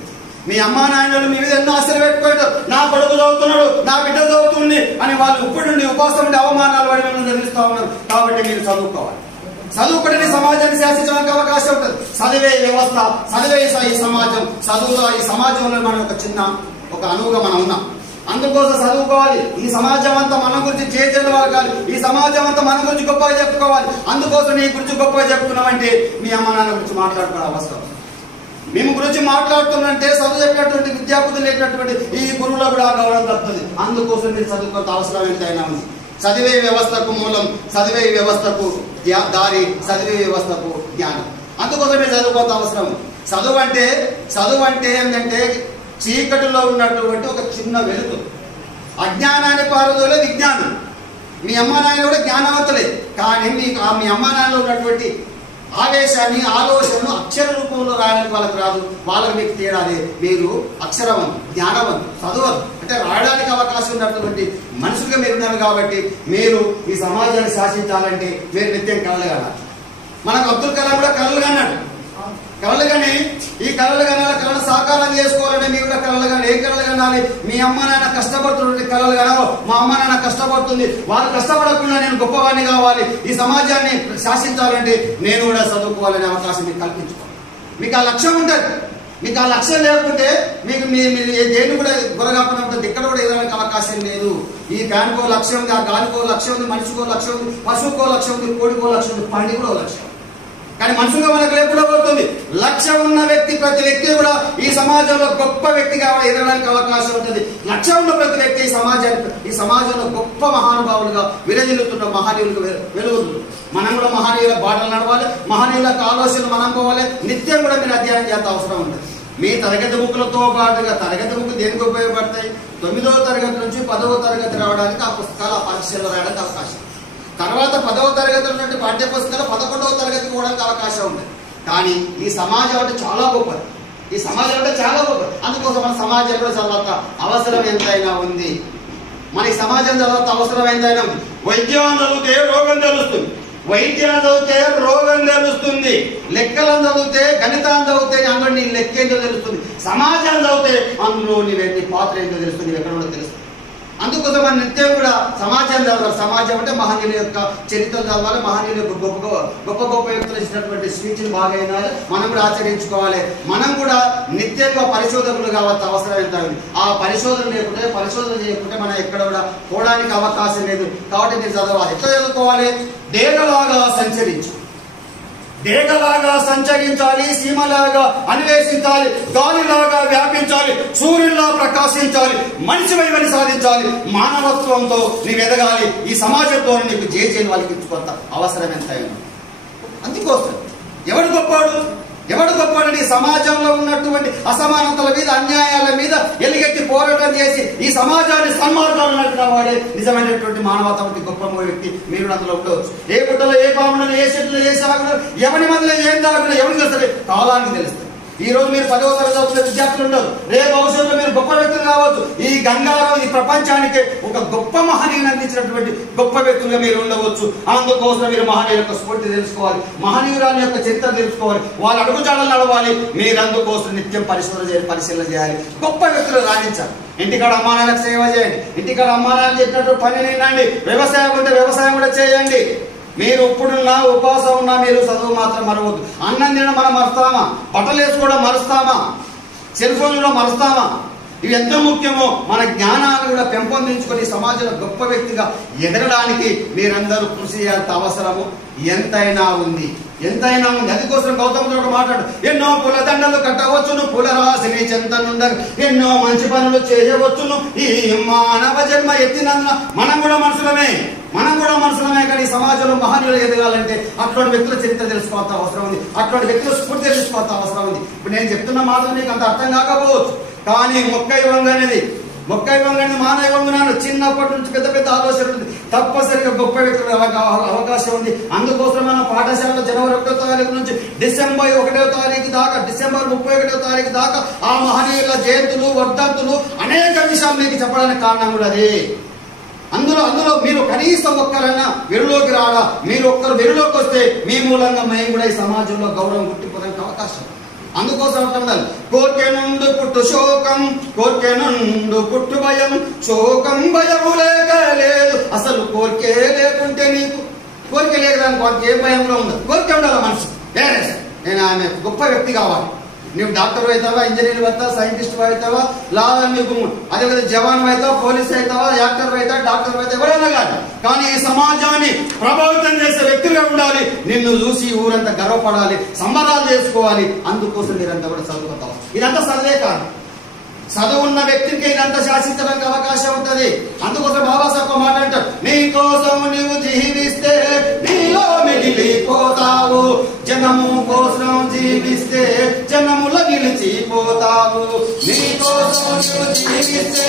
మీ అమ్మా నాయనలు మీ మీద ఎన్నో ఆశలు పెట్టుకుంటారు. నా కొడుకు చదువుతున్నాడు, నా బిడ్డ చదువుతుంది అని వాళ్ళు ఇప్పుడు నుండి ఉపవాసం ఉండి అవమానాలు పడి మిమ్మల్ని చదివిస్తూ ఉన్నారు. కాబట్టి మీరు చదువుకోవాలి. చదువుకుంటే సమాజాన్ని శాసించడానికి అవకాశం ఉంటుంది. చదివే వ్యవస్థ, చదివే ఈ సమాజం, చదువులో ఈ సమాజంలో మనం ఒక అనువుగా మనం ఉన్నాం. అందుకోసం చదువుకోవాలి. ఈ సమాజం అంతా మన గురించి చేసేది వాళ్ళకాలి. ఈ సమాజం అంతా మన గురించి గొప్పగా చెప్పుకోవాలి. అందుకోసం నీ గురించి గొప్పగా చెప్పుకున్నామంటే మీ అమ్మ నాన్న గురించి మాట్లాడుకోవడం అవసరం. మేము గురించి మాట్లాడుతున్నంటే చదువు చెప్పినటువంటి విద్యాబుద్ధులు లేనటువంటి ఈ గురువులో కూడా గౌరవం తప్పుతుంది. అందుకోసం మీరు చదువుకోవాల్సిన అవసరం ఎంతైనా ఉంది. చదివే వ్యవస్థకు మూలం, చదివే వ్యవస్థకు దారి, చదివే వ్యవస్థకు జ్ఞానం. అందుకోసం మీరు చదువుకోవాల్సిన అవసరం. చదువు అంటే ఏంటంటే చీకటిలో ఉన్నటువంటి ఒక చిన్న వెలుగు. అజ్ఞానాన్ని పారదోలే విజ్ఞానం. మీ అమ్మ నాయన కూడా జ్ఞానవంతులే, కానీ మీ అమ్మ నాయనలో ఉన్నటువంటి ఆవేశాన్ని ఆలోచనను అక్షర రూపంలో రాయడానికి వాళ్ళకి రాదు. వాళ్ళకి మీకు తేడాలి. మీరు అక్షరవంతు, జ్ఞానవంతు, చదవరు అంటే రాయడానికి అవకాశం ఉన్నటువంటి మనుషులుగా మీరు ఉన్నారు. కాబట్టి మీరు ఈ సమాజాన్ని శాసించాలంటే మీరు నిత్యం కలలుగానాలి. మనకు అబ్దుల్ కలాం కూడా కలలు కన్నాడు. కలలు కానీ ఈ కళలు కనాలి, కళను సాకారం చేసుకోవాలంటే మీరు కూడా కళలు కానీ ఏ కళలు కనాలి? మీ అమ్మ నాన్న కష్టపడుతుంటే కళలు కనాలి. మా అమ్మ నాన్న కష్టపడుతుంది, వాళ్ళు కష్టపడకుండా నేను గొప్పవాడిని కావాలి, ఈ సమాజాన్ని శాసించాలంటే నేను కూడా చదువుకోవాలనే అవకాశం మీకు కల్పించుకోవాలి. మీకు ఆ లక్ష్యం ఉంటుంది. మీకు ఆ లక్ష్యం లేకుంటే మీకు దేన్ని కూడా గురగాకుండా ఉంటుంది. ఇక్కడ కూడా ఎదగడానికి అవకాశం లేదు. ఈ ఫ్యాన్కో లక్ష్యం ఉంది, ఆ గాలికో లక్ష్యం ఉంది, మనిషికో లక్ష్యం ఉంది, పశువుకో లక్ష్యం ఉంది, కోడికో లక్ష్యం ఉంది, పండి కూడా లక్ష్యం. కానీ మనుషులుగా మనకు లేకుండా పోతుంది. లక్ష్యం ఉన్న వ్యక్తి, ప్రతి వ్యక్తి కూడా ఈ సమాజంలో గొప్ప వ్యక్తిగా ఎదగడానికి అవకాశం ఉంటుంది. లక్ష్యం ఉన్న ప్రతి వ్యక్తి ఈ సమాజంలో గొప్ప మహానుభావులుగా విరజిల్లుతున్న మహనీయులకు వెలుగుతుంది. మనం కూడా మహనీయుల బాటలు నడవాలి, మహనీయులకు ఆలోచనలు మనం పోవాలి. నిత్యం కూడా మీరు అధ్యయనం చేయాల్సిన అవసరం ఉంటుంది. మీ తరగతి బుక్లతో పాటుగా తరగతి బుక్ దేనికి ఉపయోగపడతాయి? 9వ తరగతి నుంచి 10వ తరగతి రావడానికి ఆ పుస్తకాలు ఆ పరీక్షల్లో రాయడానికి అవకాశం. తర్వాత 10వ తరగతి ఉన్నట్టు పాఠ్య పుస్తకాలు 11వ తరగతికి పోవడానికి అవకాశం ఉంది. కానీ ఈ సమాజం అంటే చాలా గొప్పది. ఈ సమాజం అంటే చాలా గొప్పది. అందుకోసం మన సమాజంలో చదవత అవసరం ఎంతైనా ఉంది. మన ఈ సమాజం చదవత అవసరం ఎంతైనా ఉంది. వైద్యం చదివితే రోగం తెలుస్తుంది, వైద్యం చదివితే రోగం తెలుస్తుంది, లెక్కలను చదివితే గణితాన్ని చదివితే అందులో నీ లెక్క ఏంటో తెలుస్తుంది, సమాజాన్ని చదివితే అందులో నీ పాత్ర ఏంటో తెలుస్తుంది, ఎక్కడ కూడా తెలుస్తుంది. అందుకోసం మన నిత్యం కూడా సమాజం చదవాలి. సమాజం అంటే మహనీయుల యొక్క చరిత్రలు చదవాలి, మహనీయుల యొక్క గొప్ప గొప్ప వ్యక్తులు ఇచ్చినటువంటి స్పీచ్లు బాగా వినాలి, మనం కూడా ఆచరించుకోవాలి. మనం కూడా నిత్యంగా పరిశోధకులు కావాల్సిన అవసరం ఎంత ఉంది. ఆ పరిశోధన చేయకుంటే మనం ఎక్కడ కూడా పోవడానికి అవకాశం లేదు. కాబట్టి మీరు చదవాలి. ఎట్లా చదువుకోవాలి? డేగలాగా సంచరించు. డేగలాగా సంచరించాలి, సీమలాగా అన్వేషించాలి, గాలిలాగా వ్యాపించాలి, సూర్యుల్లా ప్రకాశించాలి, మనిషి వైవని సాధించాలి, మానవత్వంతో నీవు ఎదగాలి. ఈ సమాజంతో నీకు జేజేలు వాళ్ళకి ఇచ్చుకొంత అవసరం ఎంతైనా. అందుకోసం ఎవడు గొప్పవాడు? సమాజంలో ఉన్నటువంటి అసమానతల మీద, అన్యాయాల మీద ఎలుగెత్తి పోరాటం చేసి ఈ సమాజాన్ని సన్మార్గాలు నడిపిన వాడే నిజమైనటువంటి మానవతానికి గొప్ప వ్యక్తి. మీరు అందులో ఉండవచ్చు. ఏ గుడ్డలో, ఏ పాములను, ఏ చెట్లు, ఏ సాగులు, ఎవరి మధ్యలో ఏం తాగులో ఎవరికి తెలుస్తుంది? కాలానికి తెలుస్తుంది. ఈ రోజు మీరు 10వ తరగతి చదువుతున్న విద్యార్థులు ఉండరు, రేపు భవిష్యత్తులో మీరు గొప్ప వ్యక్తులు కావచ్చు. ఈ గంగారావు ఈ ప్రపంచానికి ఒక గొప్ప మహనీయుని అందించినటువంటి గొప్ప వ్యక్తులుగా మీరు ఉండవచ్చు. అందుకోసం మీరు మహనీయుల యొక్క స్ఫూర్తి తెలుసుకోవాలి, మహనీయురాని యొక్క చరిత్ర తెలుసుకోవాలి, వాళ్ళ అడుగుజాడలు నడవాలి. మీరు అందుకోసం నిత్యం పరిశీలన చేయాలి, గొప్ప వ్యక్తులు రాణించాలి. ఇంటికాడ అమ్మానాలకు సేవ చేయండి, ఇంటికాడ అమ్మానాలు చెప్పినట్టు పని నిండండి. వ్యవసాయం ఉంటే వ్యవసాయం కూడా చేయండి. మీరు ఇప్పుడున్నా ఉపవాసం ఉన్నా మీరు చదువు మాత్రం మరవద్దు. అన్నం తినడం మనం మరుస్తామా? బట్టలు వేసుకోవడం మరుస్తామా? సెల్ ఫోన్లో మరుస్తామా? ఇవి ఎంత ముఖ్యమో మన జ్ఞానాన్ని కూడా పెంపొందించుకొని సమాజంలో గొప్ప వ్యక్తిగా ఎదగడానికి మీరందరూ కృషి చేయాల్సిన అవసరము ఎంతైనా ఉంది. అందుకోసం గౌతముడు ఒక మాట్లాడు, ఎన్నో పూలదండలు కట్టవచ్చును, పూల రాశిని చెంతనుండగా ఎన్నో మంచి పనులు చేయవచ్చును, ఈ మానవ జన్మ ఎత్తినందున మనం కూడా మనుషులమే. కానీ సమాజంలో మహనీయులు ఎదగాలంటే అటువంటి వ్యక్తుల చరిత్ర తెలుసుకోవాల్సిన అవసరం ఉంది, అటువంటి వ్యక్తుల స్ఫూర్తి తెలుసుకోవాల్సిన అవసరం ఉంది. ఇప్పుడు నేను చెప్తున్న మాటలు నీకు అంత అర్థం కాకపోవచ్చు, కానీ మొక్కైవంగ అనేది మానవంగా చిన్నప్పటి నుంచి పెద్ద పెద్ద ఆలోచన ఉంది. తప్పనిసరిగా గొప్ప వ్యక్తులు అవకాశం ఉంది. అందుకోసం మన పాఠశాలలో జనవరి 1వ తారీఖు నుంచి డిసెంబర్ 1వ తారీఖు దాకా, డిసెంబర్ 31వ తారీఖు దాకా ఆ మహనీయుల జయంతులు, వర్ధంతులు అనేక విషయాలు మీకు చెప్పడానికి కారణం కూడా అదే. అందులో మీరు కనీసం ఒక్కరైనా వెలులోకి రాడా? మీరు ఒక్కరు వెలులోకి వస్తే మీ మూలంగా మేము కూడా ఈ సమాజంలో గౌరవం గుర్తింపడానికి అవకాశం. అందుకోసం ఉండాలి. కోర్కె నుండు పుట్టు శోకం, కోర్కె నుండు పుట్టు భయం, శోకం భయము లేక లేదు. అసలు కోరికే లేకుంటే నీకు కోరిక లేకదానికి వారికి ఏ భయంలో ఉండదు. కోరిక ఉండాలి మనిషి. నేను ఆమె గొప్ప వ్యక్తి కావాలి. నువ్వు డాక్టర్ అవుతావా, ఇంజనీర్ అవుతావా, సైంటిస్ట్ అవుతావా, నీకు అదేవిధంగా జవాన్ అవుతావా, పోలీస్ అవుతావా, యాక్టర్ అవుతావా, డాక్టర్ అవుతావా, ఎవరైనా కాదు. కానీ ఈ సమాజాన్ని ప్రభావితం చేసే వ్యక్తులుగా ఉండాలి. నిన్ను చూసి ఊరంతా గర్వపడాలి, సంబరాలు చేసుకోవాలి. అందుకోసం మీరంతా కూడా చదువుకుంటాం. ఇదంతా చదివే కాదు, చదువున్న వ్యక్తికి ఇదంతా శాసించడానికి అవకాశం ఉంటుంది. అందుకోసం బాబాసాహెబ్ మాట అంటారు, నీ కోసం నువ్వు జీవిస్తే నీలో మిగిలిపోతావు, జనము కోసం జీవిస్తే జనములో నిలిచిపోతావు. నీ కోసం నువ్వు జీవిస్తే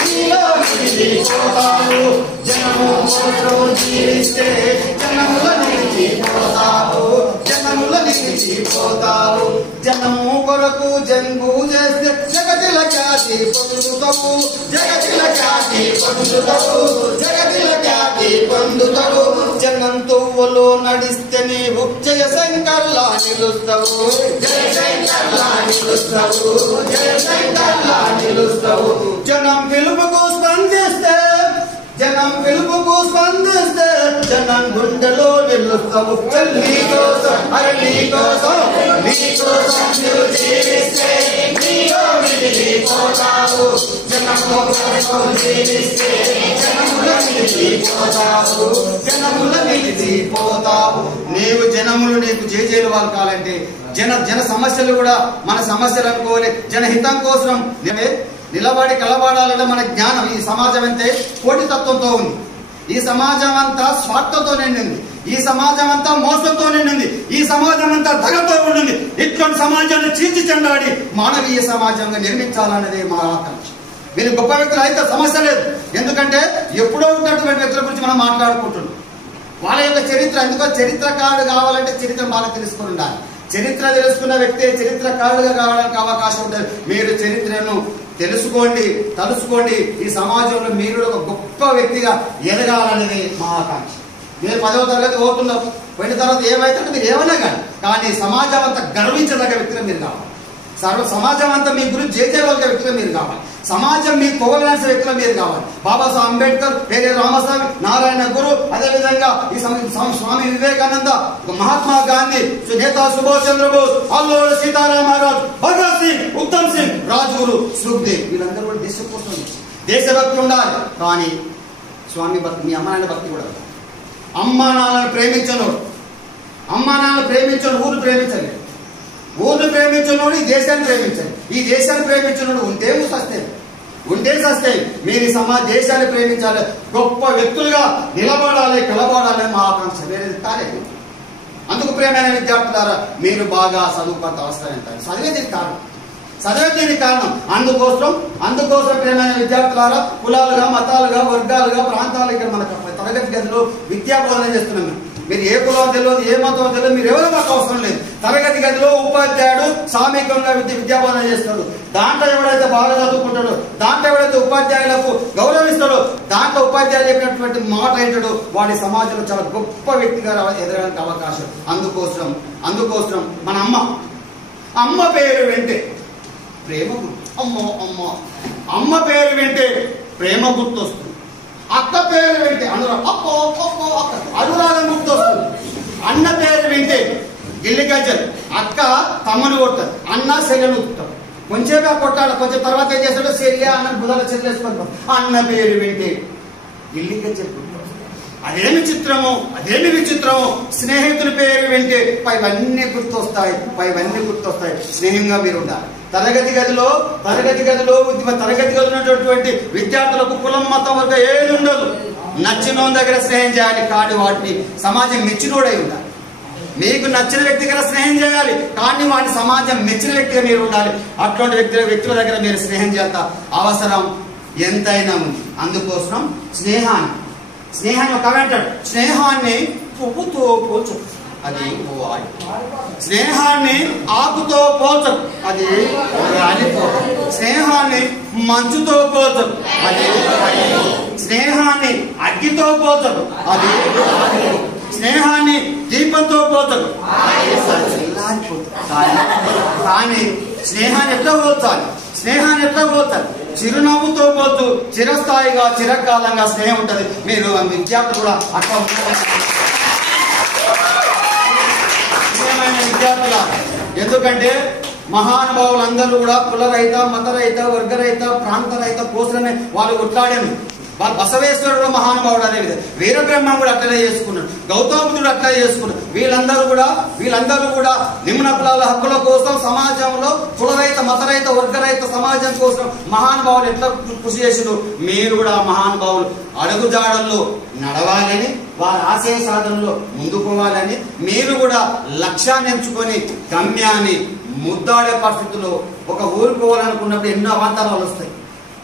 నీలో మిగిలిపోతావు, జనము కోసం జీవిస్తే జనములో నిలిచిపోతావు, జనములో నిలిచిపోతావు. జనము కొరకు జంగు చేస్తే జగతిల ఖ్యాతి పొందుతావు, జగతిల ఖ్యాతి పొందుతావు, జగతిల ఖ్యాతి పొందుతావు. జనంతువులో నడిస్తే నీవు జయ శంకర్లా నిలుస్తావు, జయ శంకర్లా నిలుస్తావు, జయ శంకర్లా నిలుస్తావు. జనం పిలుపుకు స్పందిస్తే జనం గుండెలో నిలుస్తావు. నీకోసం నీకోసం నువ్వు జీవిస్తే నీలో మిగిలిపోతావు, జనము కోసం జీవిస్తే జనములో మిగిలిపోతావు, జనములో మిగిలిపోతావు. నీవు జనములు నీకు జేజేలు వాళ్ళు కావాలంటే జన సమస్యలు కూడా మన సమస్యలు అనుకోవాలి. జనహితం కోసం నిలబడి కలబడాలంటే మన జ్ఞానం. ఈ సమాజం అంతే పోటీతత్వంతో ఉంది, ఈ సమాజం అంతా స్వార్థంతో నిండింది, ఈ సమాజం అంతా మోసంతో నిండింది, ఈ సమాజం అంతా దగతో ఉండింది. ఇటువంటి సమాజాన్ని చీల్చి చెండాడి మానవీయ సమాజంగా నిర్మించాలన్నదే మా ఆకాంక్ష. మీరు గొప్ప వ్యక్తులు అయితే సమస్య లేదు, ఎందుకంటే ఎప్పుడో ఉన్నటువంటి వ్యక్తుల గురించి మనం మాట్లాడుకుంటున్నాం. వాళ్ళ యొక్క చరిత్ర, ఎందుకో చరిత్రకారుడు కావాలంటే చరిత్ర బాగా తెలుసుకుని ఉండాలి. చరిత్ర తెలుసుకున్న వ్యక్తి చరిత్రకారుడుగా కావడానికి అవకాశం ఉంటుంది. మీరు చరిత్రను తలుసుకోండి. ఈ సమాజంలో మీరు ఒక గొప్ప వ్యక్తిగా ఎదగాలనేది మా ఆకాంక్ష. మీరు 10వ తరగతి పోతున్నారు, పోయిన తర్వాత ఏమైతే మీరు ఏమైనా కానీ సమాజం అంతా గర్వించదగ్గ వ్యక్తిగా మీరు కావాలి. సమాజం అంతా మీ గురించి జేజేవాళ్ళ వ్యక్తిగా మీరు కావాలి. సమాజం మీ కోవలాల్సిన వ్యక్తులు మీరు కావాలి. బాబాసాహెబ్ అంబేద్కర్, పేరే రామస్వామి, నారాయణ గురు, అదేవిధంగా ఈ స్వామి వివేకానంద, మహాత్మా గాంధీ, నేతా సుభాష్ చంద్రబోస్, అల్లూరి సీతారామరాజు, భగత్ సింగ్, ఉత్తమ్ సింగ్, రాజ్గురు, సుఖ్దేవ్, వీళ్ళందరూ కూడా దేశం కోసం దేశభక్తి ఉండాలి. కానీ స్వామి భక్తి, మీ అమ్మ నాన్న భక్తి కూడా, అమ్మ నాన్నను ప్రేమించనోడు, అమ్మా నాన్న ప్రేమించను ఊరు ప్రేమించలేదు. ఊరిని ప్రేమించున్నాడు ఈ దేశాన్ని ప్రేమించాలి. ఈ దేశాన్ని ప్రేమించున్నాడు ఉంటే సస్తాయి. మీరు దేశాన్ని ప్రేమించాలి, గొప్ప వ్యక్తులుగా నిలబడాలి, కలబడాలి మా ఆకాంక్ష. వేరేది కాలేదు. అందుకు ప్రియమైన విద్యార్థులారా, మీరు బాగా చదువుకోవాల్సిన అవసరం ఎంత? చదివేది కారణం. అందుకోసం ప్రియమైన విద్యార్థులారా, కులాలుగా, మతాలుగా, వర్గాలుగా, ప్రాంతాలు ఇక్కడ మనకు తరగతి గదిలో విద్యా బోధన చేస్తున్నాం. మీరు ఏ కులం తెలియదు, ఏ మతం తెలియదు, మీరు ఎవరో మాకు అవసరం లేదు. తరగతి గదిలో ఉపాధ్యాయుడు సామూహికంగా విద్యా బోధన చేస్తాడు. దాంట్లో ఎవడైతే బాగా చదువుకుంటాడో, దాంట్లో ఎవడైతే ఉపాధ్యాయులకు గౌరవిస్తాడో, దాంట్లో ఉపాధ్యాయులు చెప్పినటువంటి మాట ఏంటాడో వాడి సమాజంలో చాలా గొప్ప వ్యక్తిగా ఎదగడానికి అవకాశం. అందుకోసం మన అమ్మ పేరు వింటే ప్రేమ గుర్తు. అమ్మ పేరు వింటే ప్రేమ గుర్తొస్తుంది. అక్క పేరు వింటే అనురాగం గుర్తొస్తుంది. అన్న పేరు వింటే గిల్లి గజ్జలు. అక్క తమ్ముని కొడతాడు, అన్న చెల్లెలు కొడతాడు. కొంచెంగా కొట్టాడు, కొంచెం తర్వాత ఏం చేస్తాడో చెల్లె అన్న బుధాల చెల్లెసుకుంటాం. అన్న పేరు వింటే గిల్లి గజ్జలు. అదేమి విచిత్రము. స్నేహితుల పేరు వింటే పైవన్నీ గుర్తొస్తాయి. స్నేహంగా మీరు ఉండాలి. తరగతి గదిలో ఉన్నటువంటి విద్యార్థులకు కులం, మతం, వర్గం ఏది ఉండదు. నచ్చిన దగ్గర స్నేహం చేయాలి, కాని వాటిని సమాజం మెచ్చినోడై ఉండాలి. మీకు నచ్చిన వ్యక్తి దగ్గర స్నేహం చేయాలి, కానీ వాడిని సమాజం మెచ్చిన వ్యక్తిగా మీరు ఉండాలి. అటువంటి వ్యక్తుల దగ్గర మీరు స్నేహం చేత అవసరం ఎంతైనా ఉంది. అందుకోసం స్నేహాన్ని ఒక అంటాడు, స్నేహాన్ని పువ్వుతో పోల్చు, అది పువ్వాలి. స్నేహాన్ని ఆకుతో పోల్చు, అది రాలిపోదు. స్నేహాన్ని మంచుతో పోల్చు, అది స్నేహాన్ని అగ్గితో పోల్చదు, అది స్నేహాన్ని దీపంతో పోల్చదు, కానీ స్నేహాన్ని ఎట్లా పోల్చాలి? చిరునవ్వుతో పోతూ చిరస్థాయిగా చిరకాలంగా స్నేహం ఉంటుంది. మీరు విద్యార్థులు కూడా అట్లా విద్యార్థుల, ఎందుకంటే మహానుభావులందరూ కూడా కులరహిత, మతరహిత, వర్గరహిత, ప్రాంతరహిత కోసమే వాళ్ళు కొట్లాడారు. బసవేశ్వరుడు మహానుభావుడు, అదే విధంగా వీరబ్రహ్మ కూడా అట్లనే చేసుకున్నాడు, గౌతముడు అట్లనే చేసుకున్నాడు. వీళ్ళందరూ కూడా నిమ్న కులాల హక్కుల కోసం, సమాజంలో కులరహిత, మతరహిత, వర్గరహిత సమాజం కోసం మహానుభావులు ఎట్లా కృషి చేసినారు. మీరు కూడా మహానుభావులు అడుగుజాడల్లో నడవాలని, వారి ఆశయ సాధనలో ముందుకోవాలని, మీరు కూడా లక్ష్యాన్ని ఎంచుకొని గమ్యాన్ని ముద్దాడే పరిస్థితుల్లో ఒక ఊరు పోవాలనుకున్నప్పుడు ఎన్నో అవాంతరాలు వస్తాయి.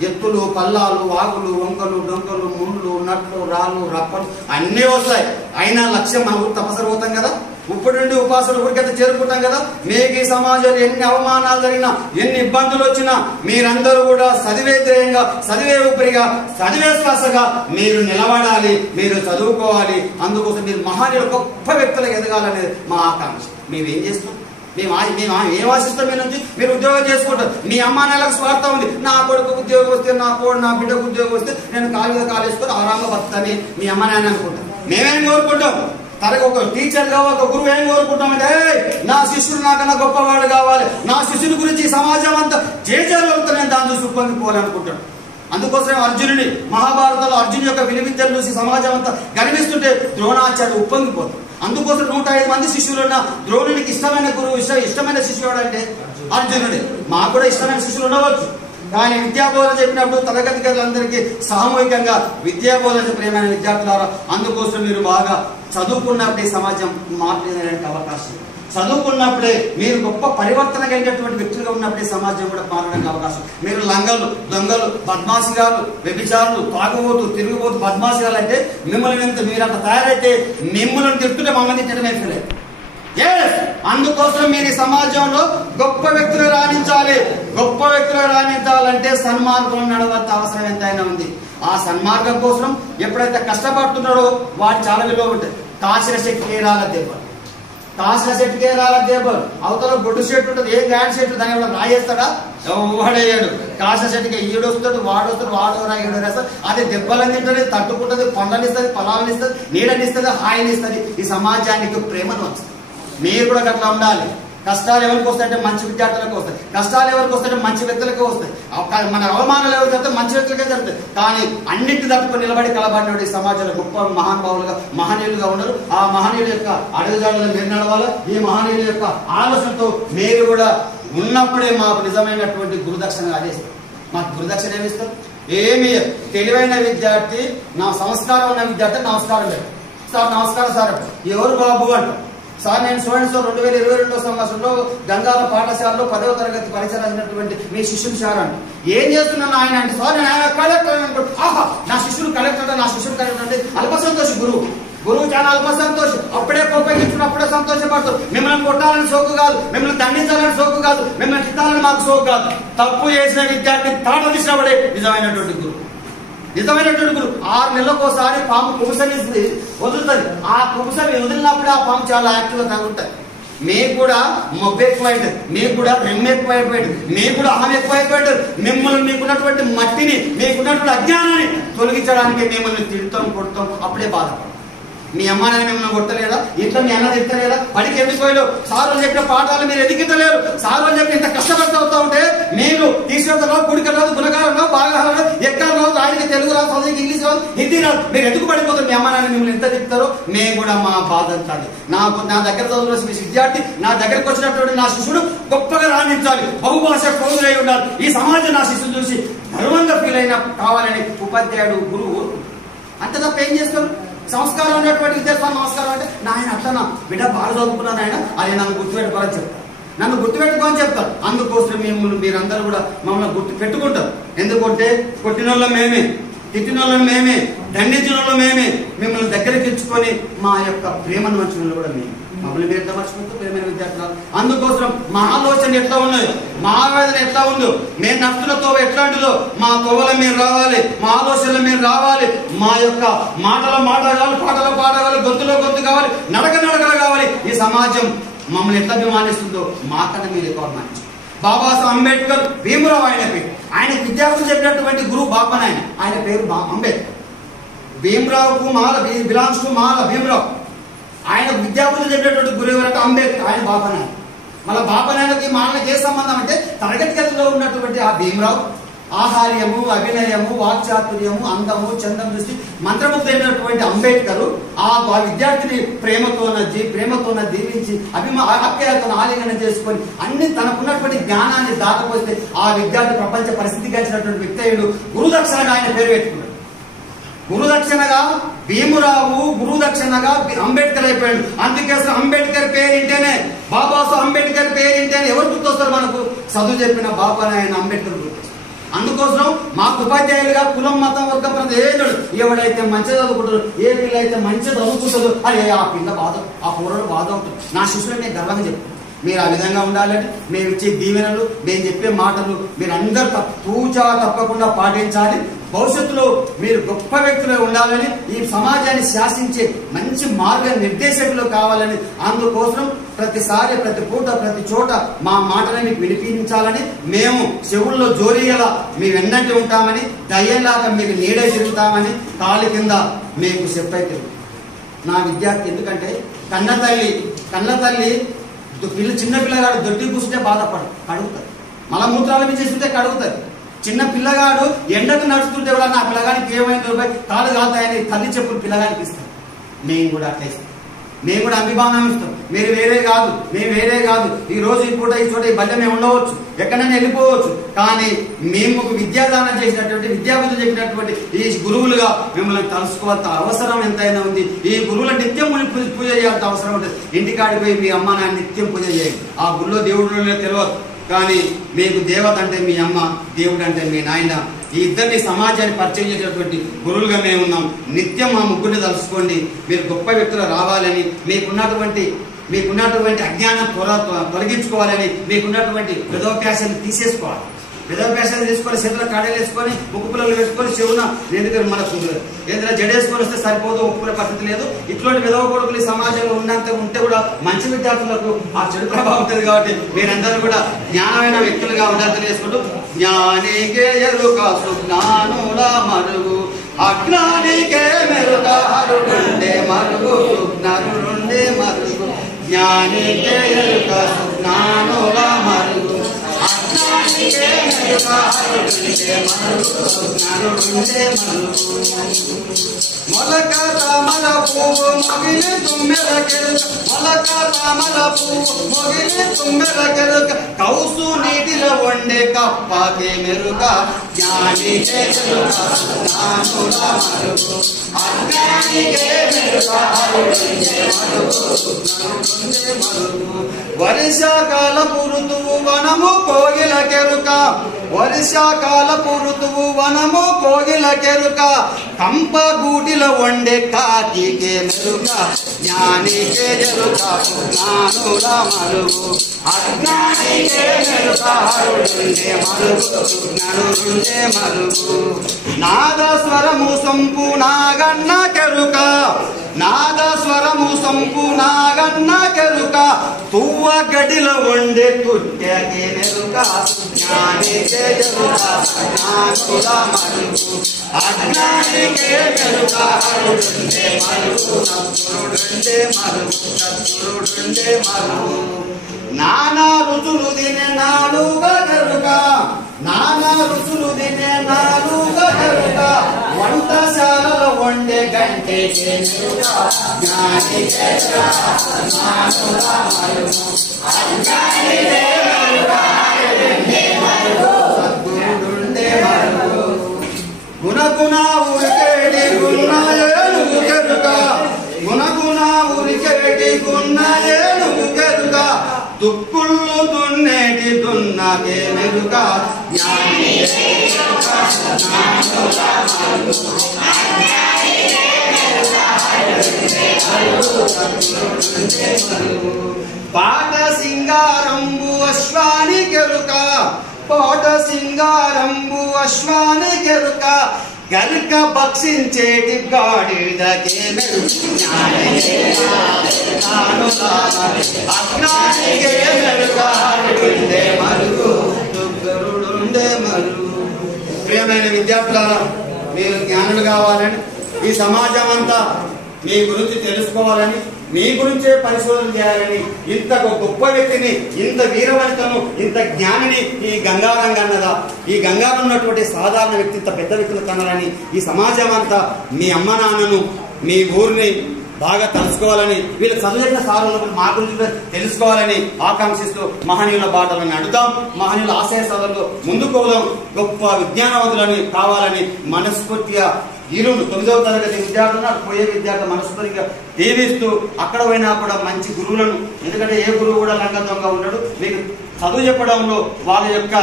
ఎత్తులు, పల్లాలు, వాగులు, వంకలు, డొంకలు, ముళ్ళు, నట్లు, రాళ్ళు, రప్పలు అన్నీ వస్తాయి. అయినా లక్ష్యం మన ఊరు తపస్సు పోతాం కదా, ఇప్పుడు నుండి ఉపాసన ఊరికైతే చేరుకుంటాం కదా. మీకు ఈ సమాజంలో ఎన్ని అవమానాలు జరిగినా, ఎన్ని ఇబ్బందులు వచ్చినా మీరందరూ కూడా చదివే ధ్యేయంగా, చదివే ఊపిరిగా, చదివే శ్వాసగా మీరు నిలబడాలి, మీరు చదువుకోవాలి. అందుకోసం మీరు మహానీయులు, గొప్ప వ్యక్తులకు ఎదగాలనేది మా ఆకాంక్ష. మేమేం చేస్తాం? మేము ఏం ఆశిస్తాం? మీ నుంచి మీరు ఉద్యోగం చేసుకుంటారు. మీ అమ్మా నెలకు స్వార్థం ఉంది. నా కొడుకు ఉద్యోగం వస్తే, నా బిడ్డకు ఉద్యోగం వస్తే నేను కాలు వేసుకొని ఆరాంగా బతుకుతాని మీ అమ్మ నాన్న అనుకుంటాం. మేమేం కోరుకుంటాం? ఒక టీచర్గా, ఒక గురువు ఏం కోరుకుంటాం అంటే, నా శిష్యుడు నాకన్నా గొప్పవాడు కావాలి, నా శిష్యుని గురించి సమాజం అంతా చేసేవాళ్ళతో నేను దాన్ని చూసి ఉప్పొంగిపోవాలనుకుంటాడు. అందుకోసం అర్జునుడి మహాభారతంలో అర్జునుడి యొక్క విలువిద్యను చూసి సమాజం అంతా గర్విస్తుంటే ద్రోణాచార్య ఉప్పొంగిపోతాడు. అందుకోసం 105 మంది శిష్యులు ఉన్న ద్రోణుడికి ఇష్టమైన గురువు, ఇష్టమైన శిష్యుడు అంటే అర్జునుడే. మాకు కూడా ఇష్టమైన శిష్యులు ఉండవచ్చు, కానీ విద్యాబోధన చెప్పినప్పుడు తరగతి గదులందరికీ సామూహికంగా విద్యాబోధన ప్రియమైన విద్యార్థులారా, అందుకోసం మీరు బాగా చదువుకున్నప్పుడే సమాజం మార్పు అవకాశం. చదువుకున్నప్పుడే మీరు గొప్ప పరివర్తన కలిగినటువంటి వ్యక్తులుగా ఉన్నప్పుడే సమాజం కూడా మారడానికి అవకాశం. మీరు లంగలు, దొంగలు, బద్మాసిగాలు, వ్యభిచారులు, తాగుబోతు, తిరుగుబోతు, బద్మాసిగాలు అంటే మిమ్మల్ని మీరు అంత తయారైతే మిమ్మల్ని తిరుగుతుంటే మమ్మల్ని తిట్టమే లేదు. అందుకోసం మీరు సమాజంలో గొప్ప వ్యక్తులు రాణించాలి. గొప్ప వ్యక్తులు రాణించాలంటే సన్మార్గం నడవలసిన అవసరం ఎంతైనా ఉంది. ఆ సన్మార్గం కోసం ఎప్పుడైతే కష్టపడుతున్నాడో వాడు చాలా విలువ ఉంటుంది. కాసిన శక్తికి రాల దెబ్బలు, అవతల బొడ్డు చెట్టు ఉంటుంది, ఏం గ్యాండ్ చెట్టు దాని కూడా రాయేస్తాడా? ఎవడేయాడు. కాసిన చెట్టుకి ఈడొస్తాడు, వాడోరా ఈడోరేస్తాడు. అది దెబ్బలని తింటుంది, తట్టుకుంటుంది, పండ్లనిస్తుంది, పొలాలను ఇస్తుంది, నీడనిస్తుంది, హాయినిస్తుంది. ఈ సమాజానికి ప్రేమను వస్తుంది. మీరు కూడా అట్లా ఉండాలి. కష్టాలు ఎవరికి వస్తాయంటే మంచి విద్యార్థులకు వస్తాయి. కష్టాలు ఎవరికి వస్తాయంటే మంచి వ్యక్తులకే వస్తాయి. మన అవమానాలు ఎవరికి వస్తాయి? మంచి వ్యక్తులకే జరుగుతాయి. కానీ అన్నింటి తట్టుకొని నిలబడి కలబడిన ఈ సమాజంలో గొప్ప మహానుభావులుగా మహనీయులుగా ఉన్నారు. ఆ మహనీయుల యొక్క అడుగుజాడలను మీరు నడవాలి. ఈ మహనీయుల యొక్క ఆలోచనతో మీరు కూడా ఉన్నప్పుడే మాకు నిజమైనటువంటి గురుదక్షిణ అదేస్తారు. మాకు గురుదక్షిణ ఏమిస్తారు? ఏమి తెలివైన విద్యార్థి, నా సంస్కారం ఉన్న విద్యార్థి నమస్కారం లేదు. సార్ నమస్కారం సార్, ఎవరు బాబు అంట. సార్ నేను చూడండి సార్ 2022 సంవత్సరంలో గంగాల పాఠశాలలో 10వ తరగతి పరీక్ష రాసినటువంటి మీ శిష్యుడు సార్ అంట. ఏం చేస్తున్నాను ఆయన అంటే, సార్ నేను ఆయన కలెక్టర్ అనుకో. ఆహా, నా శిష్యుడు కలెక్టర్, నా శిష్యుడు కలెక్టర్ అంటే అల్ప సంతోషి గురువు చాలా అల్ప సంతోషం. అప్పుడే కోపగించుకుని అప్పుడే సంతోషపడతారు. మిమ్మల్ని కొట్టాలని సోకు కాదు, మిమ్మల్ని దండించాలని సోకు కాదు, మిమ్మల్ని తిట్టాలని మాకు సోకు కాదు. తప్పు చేసిన విద్యార్థి తాట తీసినప్పుడే నిజమైనటువంటి గురువు. 6 నెలలకోసారి పాము కుబుసని వదులుతుంది. ఆ కుబుసని వదిలినప్పుడు ఆ పాము చాలా యాక్టివ్గా తగ్గుతుంది. మీకు కూడా మొబ్బు ఎక్కువైతుంది, మీకు కూడా రెమ్మ ఎక్కువైపోయింది, మీకు కూడా అహం ఎక్కువైపోయింది. మిమ్మల్ని మీకున్నటువంటి మట్టిని, మీకున్నటువంటి అజ్ఞానాన్ని తొలగించడానికి మిమ్మల్ని తిడతాం, కొడతాం. అప్పుడే బాధపడతాం. మీ అమ్మ నాన్న మిమ్మల్ని కొట్టలేదా? ఇంట్లో మీ అన్న తిట్టలేదా? పడికి ఎందుకు పోయారు? సార్ వాళ్ళు చెప్పిన పాఠాలు మీరు ఎదిగితలేరు. సార్ వాళ్ళు చెప్పి ఇంత కష్టపడుతూ అవుతా ఉంటే మీరు తీసుకెళ్తారు, కుడిక రాదు, గుణకారం రాదు, బాగా రాదు, ఎక్కడ రాదు, ఆయనకి తెలుగు రాదు, చదువుకి ఇంగ్లీష్ రాదు, హిందీ రాదు. మీరు ఎందుకు పడిపోతారు? మీ అమ్మ నాన్న మిమ్మల్ని ఎంత తిప్పుతారో మేము కూడా మా బాధ అంటాడు. నా దగ్గర చదువులో మీ విద్యార్థి, నా దగ్గరకు వచ్చినటువంటి నా శిష్యుడు గొప్పగా రాణించాలి, బహుభాష కౌలులై ఉండాలి. ఈ సమాజం నా శిష్యుడు చూసి గర్వంగా ఫీల్ అయిన కావాలని ఉపాధ్యాయుడు గురువు అంత తప్ప ఏం చేస్తారు? సంస్కారం ఉన్నటువంటి విద్యార్థి నమస్కారం అంటే, నాయన అట్లా బిడ్డ బాగా చదువుకున్నాను ఆయన, అది నన్ను గుర్తుపెట్టుకోవాలని చెప్తారు. నన్ను గుర్తుపెట్టుకోని చెప్తారు. అందుకోసం మీరందరూ కూడా మమ్మల్ని గుర్తు పెట్టుకుంటారు. ఎందుకంటే కొట్టిన వాళ్ళం మేమే, తిట్టిన వాళ్ళం మేమే, దండించిన వాళ్ళం మేమే. మిమ్మల్ని దగ్గరికి ఇచ్చుకొని మా యొక్క ప్రేమను మంచి కూడా మేము మమ్మల్ని మీరు ఎట్లా మర్చిపోతూ ప్రేమైన విద్యార్థులు. అందుకోసం మా ఆలోచన ఎట్లా ఉన్నాయో, మా ఆవేదన ఎట్లా ఉందో, మేము నడుస్తున్న తోవ ఎట్లాంటిదో మా తోవలో మీరు రావాలి, మా ఆలోచనలు మీరు రావాలి. మా యొక్క మాటలో మాట కావాలి, పాటలో పాట కావాలి, గొంతులో గొంతు కావాలి, నడకలు కావాలి. ఈ సమాజం మమ్మల్ని ఎట్లా అభిమానిస్తుందో మాకన్నా మీరు ఎక్కువ అభిమానించారు. బాబాసాహెబ్ అంబేద్కర్, భీమరావు ఆయన పేరు. ఆయన విద్యార్థులు చెప్పినటువంటి గురువు బాపన్ ఆయన పేరు అంబేద్కర్. భీమరావుకు మాల బిలాంగ్స్ టు మాల భీమరావు. ఆయన విద్యార్థులు చెప్పినటువంటి గురువు ఎవరంటే అంబేద్కర్, ఆయన బాపనాయన. మళ్ళీ బాపనాయనకి మాలకి ఏ సంబంధం అంటే తరగతి గదిలో ఉన్నటువంటి ఆ భీమరావు ఆహార్యము, అభినయము, వాక్చాతుర్యము, అందము, చందం దృష్టి మంత్రముగ్ధైనటువంటి అంబేద్కర్ ఆ విద్యార్థిని ప్రేమతోన దీవించి ఆప్యాయతను ఆలింగనం చేసుకొని అన్ని తనకున్నటువంటి జ్ఞానాన్ని దాటపోతే ఆ విద్యార్థి ప్రపంచ పరిస్థితికి వచ్చినటువంటి వ్యక్తి గురుదక్షిణగా ఆయన పేరు పెట్టుకున్నాడు. గురుదక్షిణగా భీమురావు, గురుదక్షిణగా అంబేద్కర్ అయిపోయాడు. అందుకే అసలు అంబేద్కర్ పేరు ఇంటేనే, బాబాసాహెబ్ అంబేద్కర్ పేరు ఇంటేనే ఎవరు గుర్తొస్తారు మనకు? చదువు చెప్పిన బాబాని ఆయన అంబేద్కర్ గుర్తొస్తారు. అందుకోసం మాకు ఉపాధ్యాయులుగా కులం, మతం, వర్గం ఏదో ఎవడైతే మంచిగా చదువుకుంటారు, ఏ పిల్ల అయితే మంచిగా చదువుకుంటుందో అరే ఆ పిల్ల బాధ, ఆ పూర్వడు బాధ ఉంటుంది. నా శిష్యులు నేను గర్వంగా చెప్తాను. మీరు ఆ విధంగా ఉండాలని, మేము ఇచ్చే దీవెనలు, మేము చెప్పే మాటలు మీరు అందరూ తూచా తప్పకుండా పాటించాలి. భవిష్యత్తులో మీరు గొప్ప వ్యక్తులు ఉండాలని, ఈ సమాజాన్ని శాసించే మంచి మార్గ నిర్దేశకులు కావాలని, అందుకోసం ప్రతిసారి, ప్రతి పూట, ప్రతి చోట మా మాటలను మీకు వినిపించాలని, మేము చెవుల్లో జోరీగలా మీ వెన్నట్టు ఉంటామని, దయ్యంలాగా మీకు నీడే తిరుగుతామని, కాలి కింద మీకు చెప్పైతే నా విద్యార్థి. ఎందుకంటే కన్న తల్లి చిన్న పిల్లగాడు దొడ్డి కూర్చుంటే బాధపడు, కడుగుతుంది. మలమూత్రాలు మీద చేస్తుంటే కడుగుతుంది. చిన్న పిల్లగాడు ఎండకు నడుస్తుంటే కూడా నా పిల్లగానికి ఏమైందో కాళ్ళు కాలుతాయని తల్లి చెప్పులు పిల్లగానికి ఇస్తాం. మేము కూడా అట్లా ఇస్తాం, మేము కూడా అభిమానం ఇస్తాం. మీరు వేరే కాదు, మేము వేరే కాదు. ఈ రోజు ఈ పూట ఈ చోట ఈ బల్లె మేము ఉండవచ్చు, ఎక్కడైనా వెళ్ళిపోవచ్చు. కానీ మేము విద్యాదానం చేసినటువంటి, విద్యాబుద్ధులు చెప్పినటువంటి ఈ గురువులుగా మిమ్మల్ని తలుసుకోవాల్సిన అవసరం ఎంతైనా ఉంది. ఈ గురువుల నిత్యం పూజ చేయాల్సిన అవసరం ఉంటుంది. ఇంటికాడికి పోయి మీ అమ్మ నాన్న నిత్యం పూజ చేయండి. ఆ గుళ్ళో దేవుడు తెలియదు, కానీ మీకు దేవత అంటే మీ అమ్మ, దేవుడు అంటే మీ నాయన. ఈ ఇద్దరిని సమాజాన్ని పరిచయం చేసేటువంటి గురువులుగా మేము ఉన్నాం. నిత్యం మా ముగ్గురిని తలుసుకోండి. మీరు గొప్ప వ్యక్తులు రావాలని, మీకున్నటువంటి అజ్ఞానం తొలగించుకోవాలని, మీకున్నటువంటి విధోపేశాన్ని తీసేసుకోవాలి. విధోపేశాన్ని తీసుకొని చేతుల కాడలు వేసుకొని, ముక్కు పిల్లలు వేసుకొని, చెవున ఎందుకంటే మనకు ఏదైనా జడేసుకొని వస్తే సరిపోదు, ఒప్పుకునే పరిస్థితి లేదు. ఇట్లాంటి విధవ కొడుకులు ఈ సమాజంలో ఉంటే కూడా మంచి విద్యార్థులకు ఆ చెడు ప్రభావం ఉంటుంది. కాబట్టి మీరందరూ కూడా జ్ఞానమైన వ్యక్తులుగా ఉండాలని తెలియజేసుకుంటూ, జ్ఞానికే ఎరుక సుజ్ఞానుల మరుగు, అజ్ఞానికే మెరుక హరుండే మరుగు, నరుండే మరుగు, జ్ఞానికే ఎరుక జ్ఞానుల మరుగు అజ్ఞానికే మెరుక హరుడుండే మరుగు జ్ఞానుడుండే మరుగు మొలక తామర పువ్వు మొగిలి తుమ్మెద కెరుక మొలక తామర పువ్వు మొగిలి తుమ్మెద కెరుక కౌసు నీటిలో వండే కప్పకే మెరుక జ్ఞానికే మెరుక జ్ఞానుల మరుగు అజ్ఞానికే మెరుక హరుడుండే మరుగు జ్ఞానుడుండే మరుగు వర్షాకాలపు ఋతువు వనము కోగిల కెరుక వర్షాకాలపు ఋతువు వనము కోగిల కెరుక కంప గూటిలో వండే కాకికే మెరుక జ్ఞానికే జరుక జ్ఞానుల మరుగు అజ్ఞానికే మెరుక హరుడుండే మరుగు జ్ఞానుడుండే మరుగు నాదస్వరము సంపు నాగన్న కెరుక నాదస్వరము సంపు నాగన్న కెరుక తువ్వ గడిలో వండే తుట్టెకే మెరుక జ్ఞానికే జరుక జ్ఞానుల మరుగు అజ్ఞానికే మెరుక హరుడుండే మరుగు సద్గురుడుండే మరుగు సద్గురుడుండే మరుగు నానా రుచులు తినే నాలుగా గరుక నానా రుచులు తినే నాలుగా గరుక వంటశాలలో వండే గంటెకే మెరుక జ్ఞానికే జ్ఞానుల మరుగు అజ్ఞానికే మెరుక హరుడుండే మరుగు సద్గురుడుండే మరుగు గుణగుణ ఉరికేటి గున్న ఏనుగు కెరుక గుణగుణ ఉరికేటి గున్న ఏనుగు కెరుక దుక్కుళ్ళు దున్నేటి దున్నకే మెరుక జ్ఞానికే మెరుక జ్ఞానుల మరుగు అజ్ఞానికే మెరుక హరుడుండే మరుగు సద్గురుడుండే మరుగు పాట సింగారంబు అశ్వాని కెరుక పాట సింగారంబు అశ్వాని కెరుక గరుక భక్షించేటి గాడిదకే మెరుక జ్ఞానికే జ్ఞానుల మరుగు అజ్ఞానికే మెరుక హరుడుండే మరుగు సద్గురుడుండే మరుగు. ప్రియమైన విద్యార్థులారా, మీరు జ్ఞానులు కావాలని, ఈ సమాజం అంతా మీ గురించి తెలుసుకోవాలని, మీ గురించే పరిశోధన చేయాలని, ఇంత గొప్ప వ్యక్తిని, ఇంత వీరవనితను, ఇంత జ్ఞానిని ఈ గంగారం కన్నదా, ఈ గంగారం ఉన్నటువంటి సాధారణ వ్యక్తి ఇంత పెద్ద వ్యక్తులు కన్నారని ఈ సమాజం అంతా మీ అమ్మ నాన్నను, మీ ఊరిని బాగా తెలుసుకోవాలని, వీళ్ళ చదువుల సాధనలు మా గురించి తెలుసుకోవాలని ఆకాంక్షిస్తూ మహనీయుల బాటలను నడుద్దాం, మహనీయుల ఆశయ సాధనలో ముందుకు పోదాం, గొప్ప విజ్ఞానవంతులని కావాలని మనస్ఫూర్తిగా ఈరోజు 9వ తరగతి విద్యార్థులు పోయే విద్యార్థి మనస్ఫూర్తిగా దీవిస్తూ, అక్కడ పోయినా కూడా మంచి గురువులను, ఎందుకంటే ఏ గురువు కూడా లంగంగా ఉండడు, మీకు చదువు చెప్పడంలో వాళ్ళ యొక్క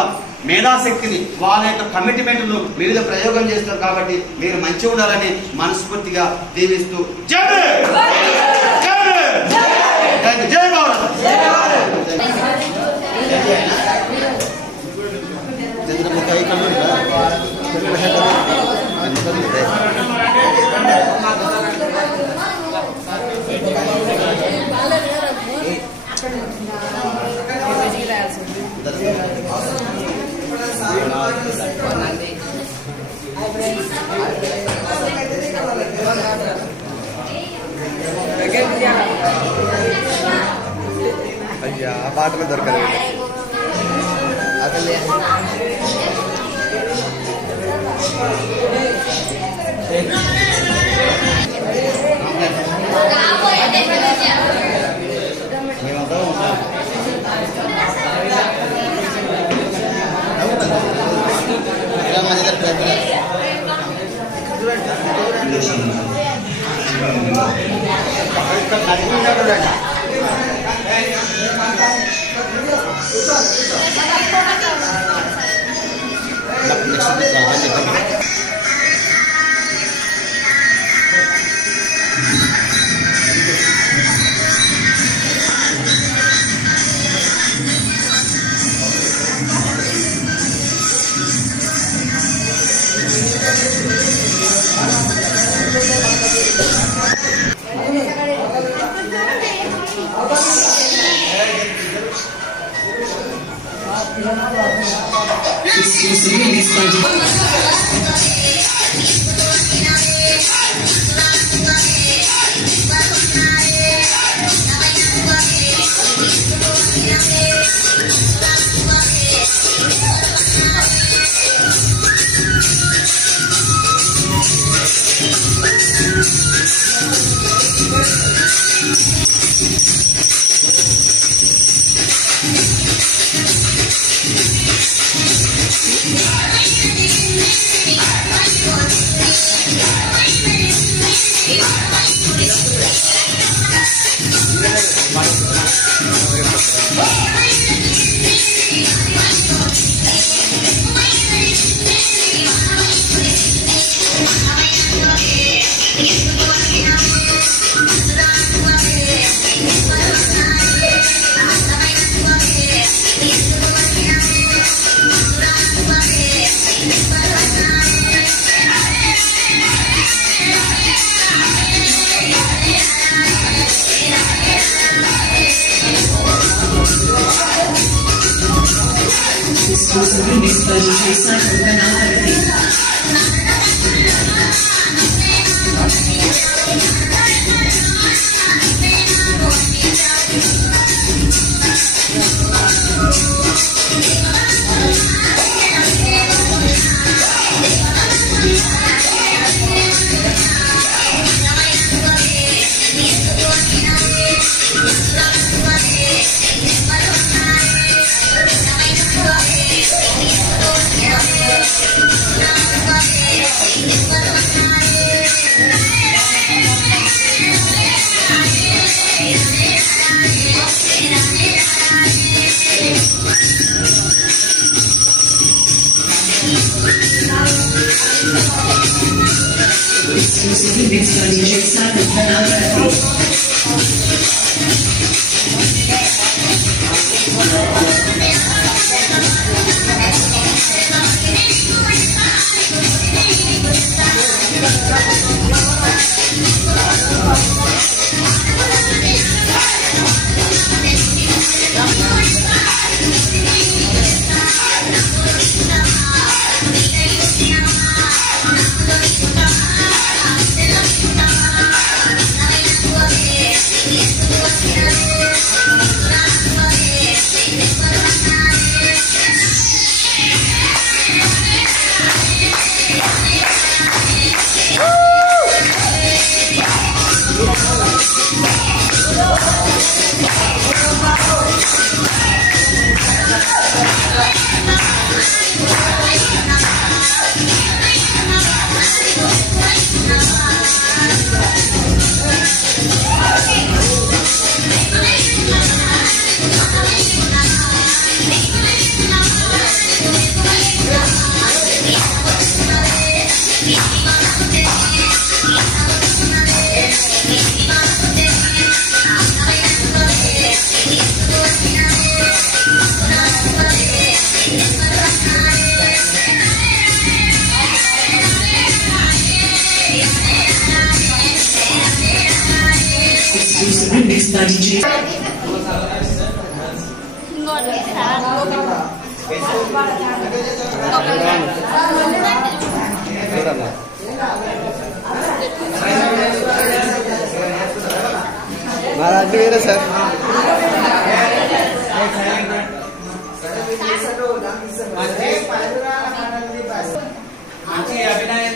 మేధాశక్తిని, వాళ్ళ యొక్క కమిట్మెంట్ను వివిధ ప్రయోగం చేస్తారు. కాబట్టి మీరు మంచి ఉండాలని మనస్ఫూర్తిగా దీవిస్తూ జై జై భారత్. అయ్యా పాటలు దొరకలేదు. Yeah. महाराज వేరే సార్ మంచి అభినయం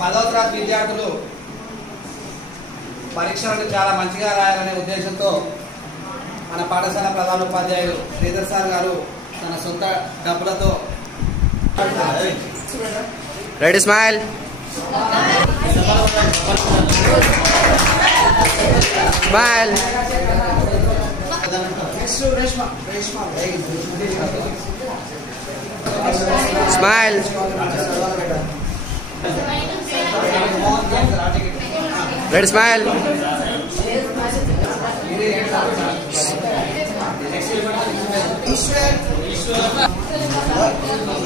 పదవ తరగతి విద్యార్థులు పరీక్షలను చాలా మంచిగా రాయాలనే ఉద్దేశంతో మన పాఠశాల ప్రధాన ఉపాధ్యాయులు శ్రీధర్ సార్ గారు తన సొంత డబ్బులతో ready smile smile smile ready smile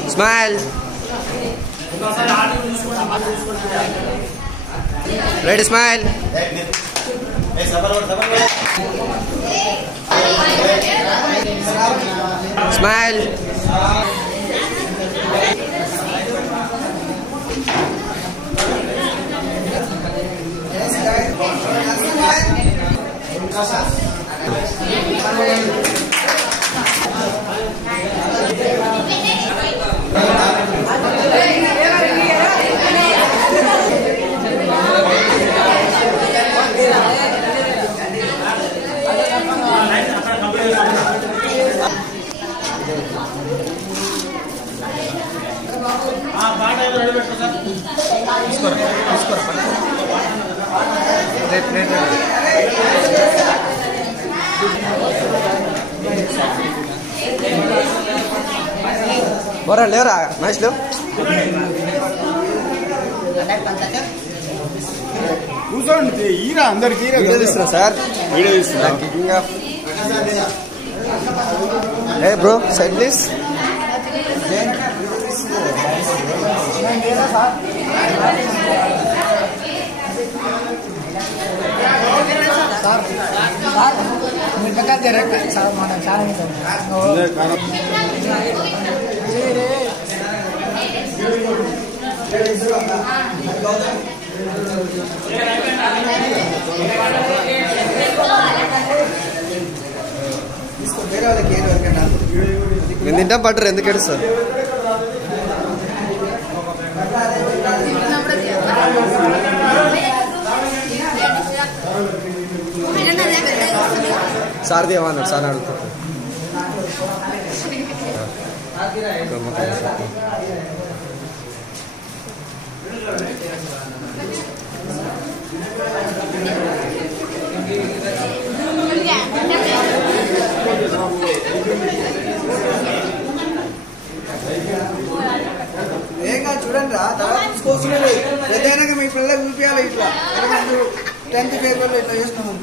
smile ready smile smile బోరా లేవరా మహేష్ లేవు కూర్చోండి ఈరా అందరికి వీడియో తీస్తున్నా సార్ వీడియో తీస్తున్నా ఏ బ్రో సైడ్ ప్లీజ్ నేను తింటా పట్టరు ఎందుకు ఏడుస్తారు సార్ దేవన్నాడు సార్ అడుగుతాడు ఏగా చూడండి రా తర్వాత చూసుకోవచ్చు ఏదైనా మీ పిల్లలకు చూపించాలి ఇట్లా 10th ఫేర్వెల్ ఇట్లా చేస్తున్నాం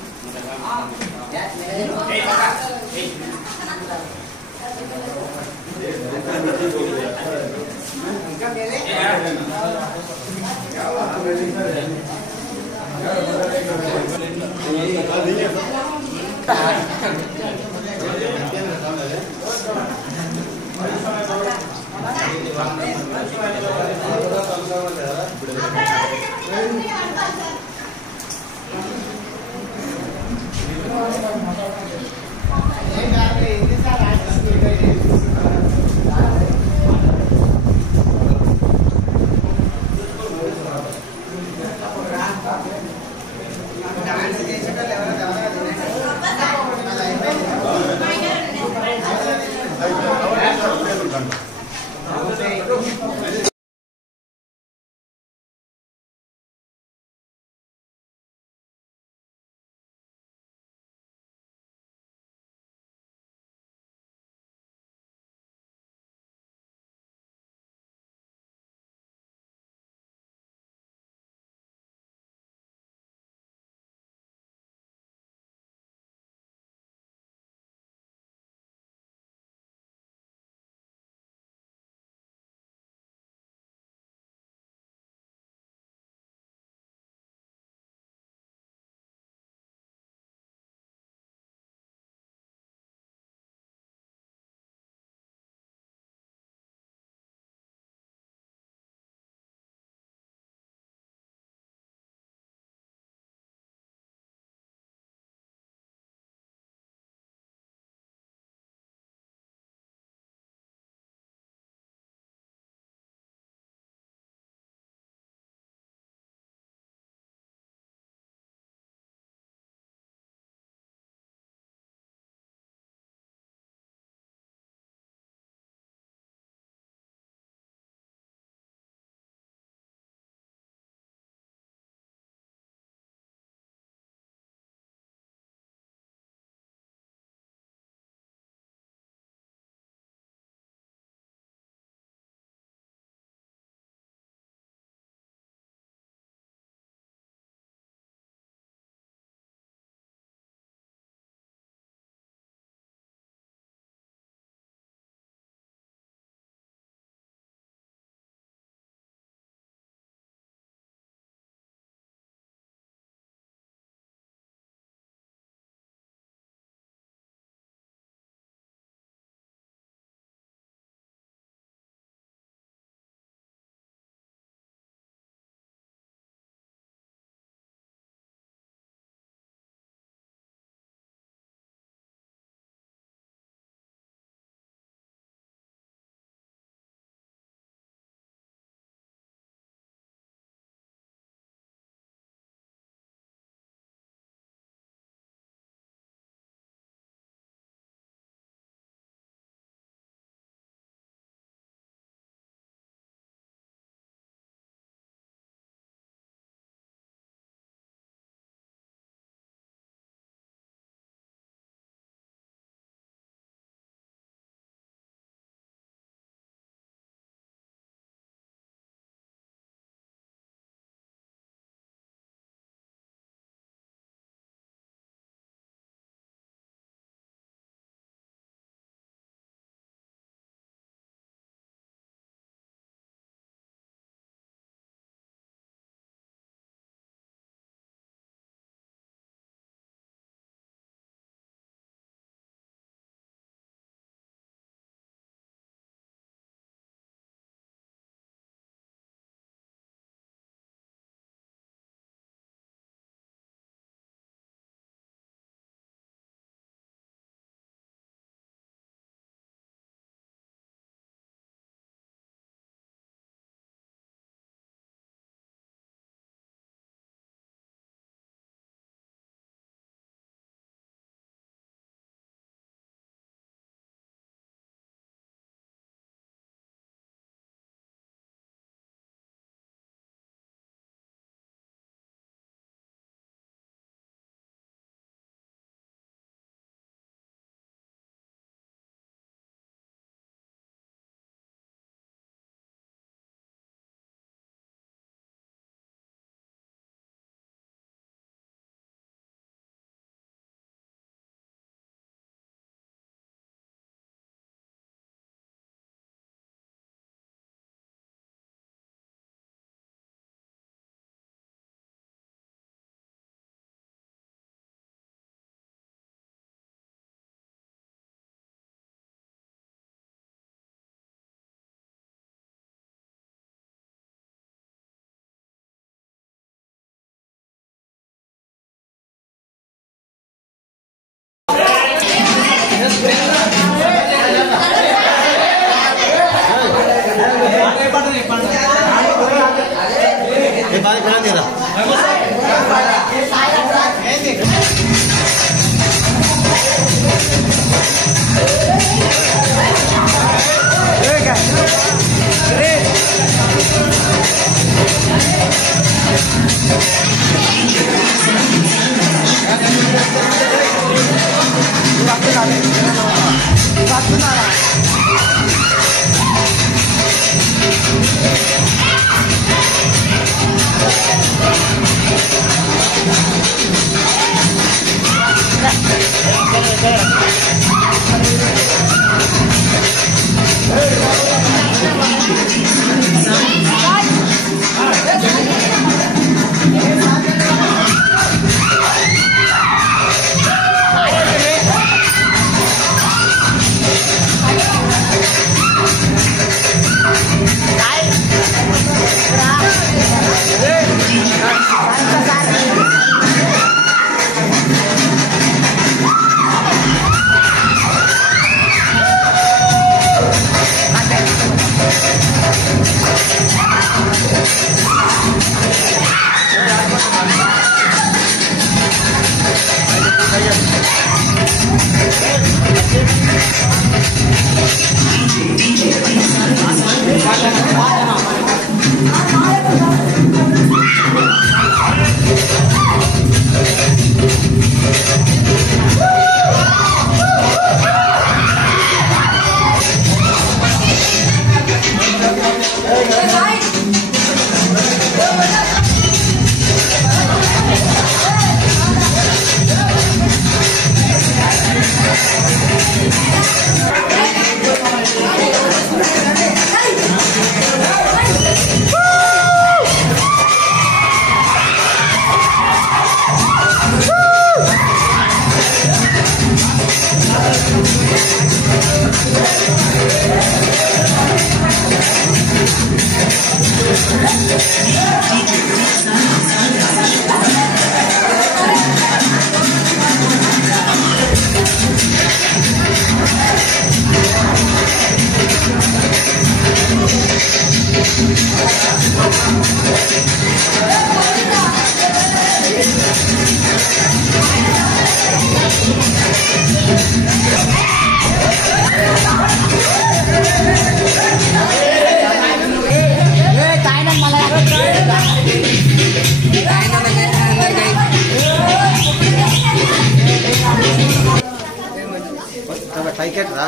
పైకెట్రా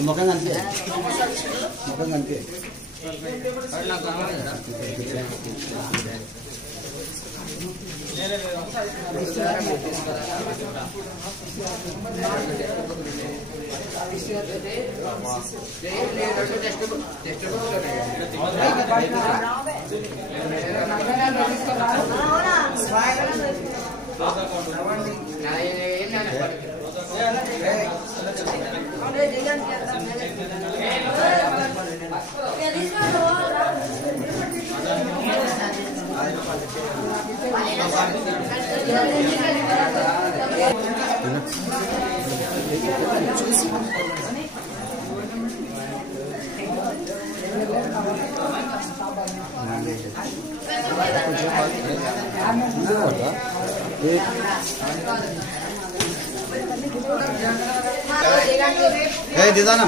ముఖం కనిపే ముఖం కనిపే दिदाना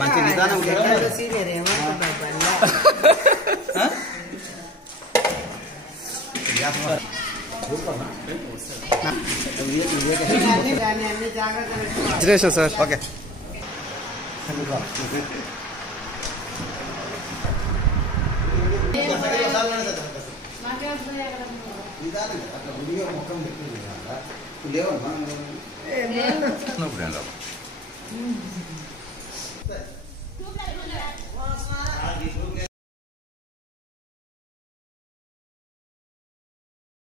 మంచి నిదానం సార్ ఓకే లేవమ్మా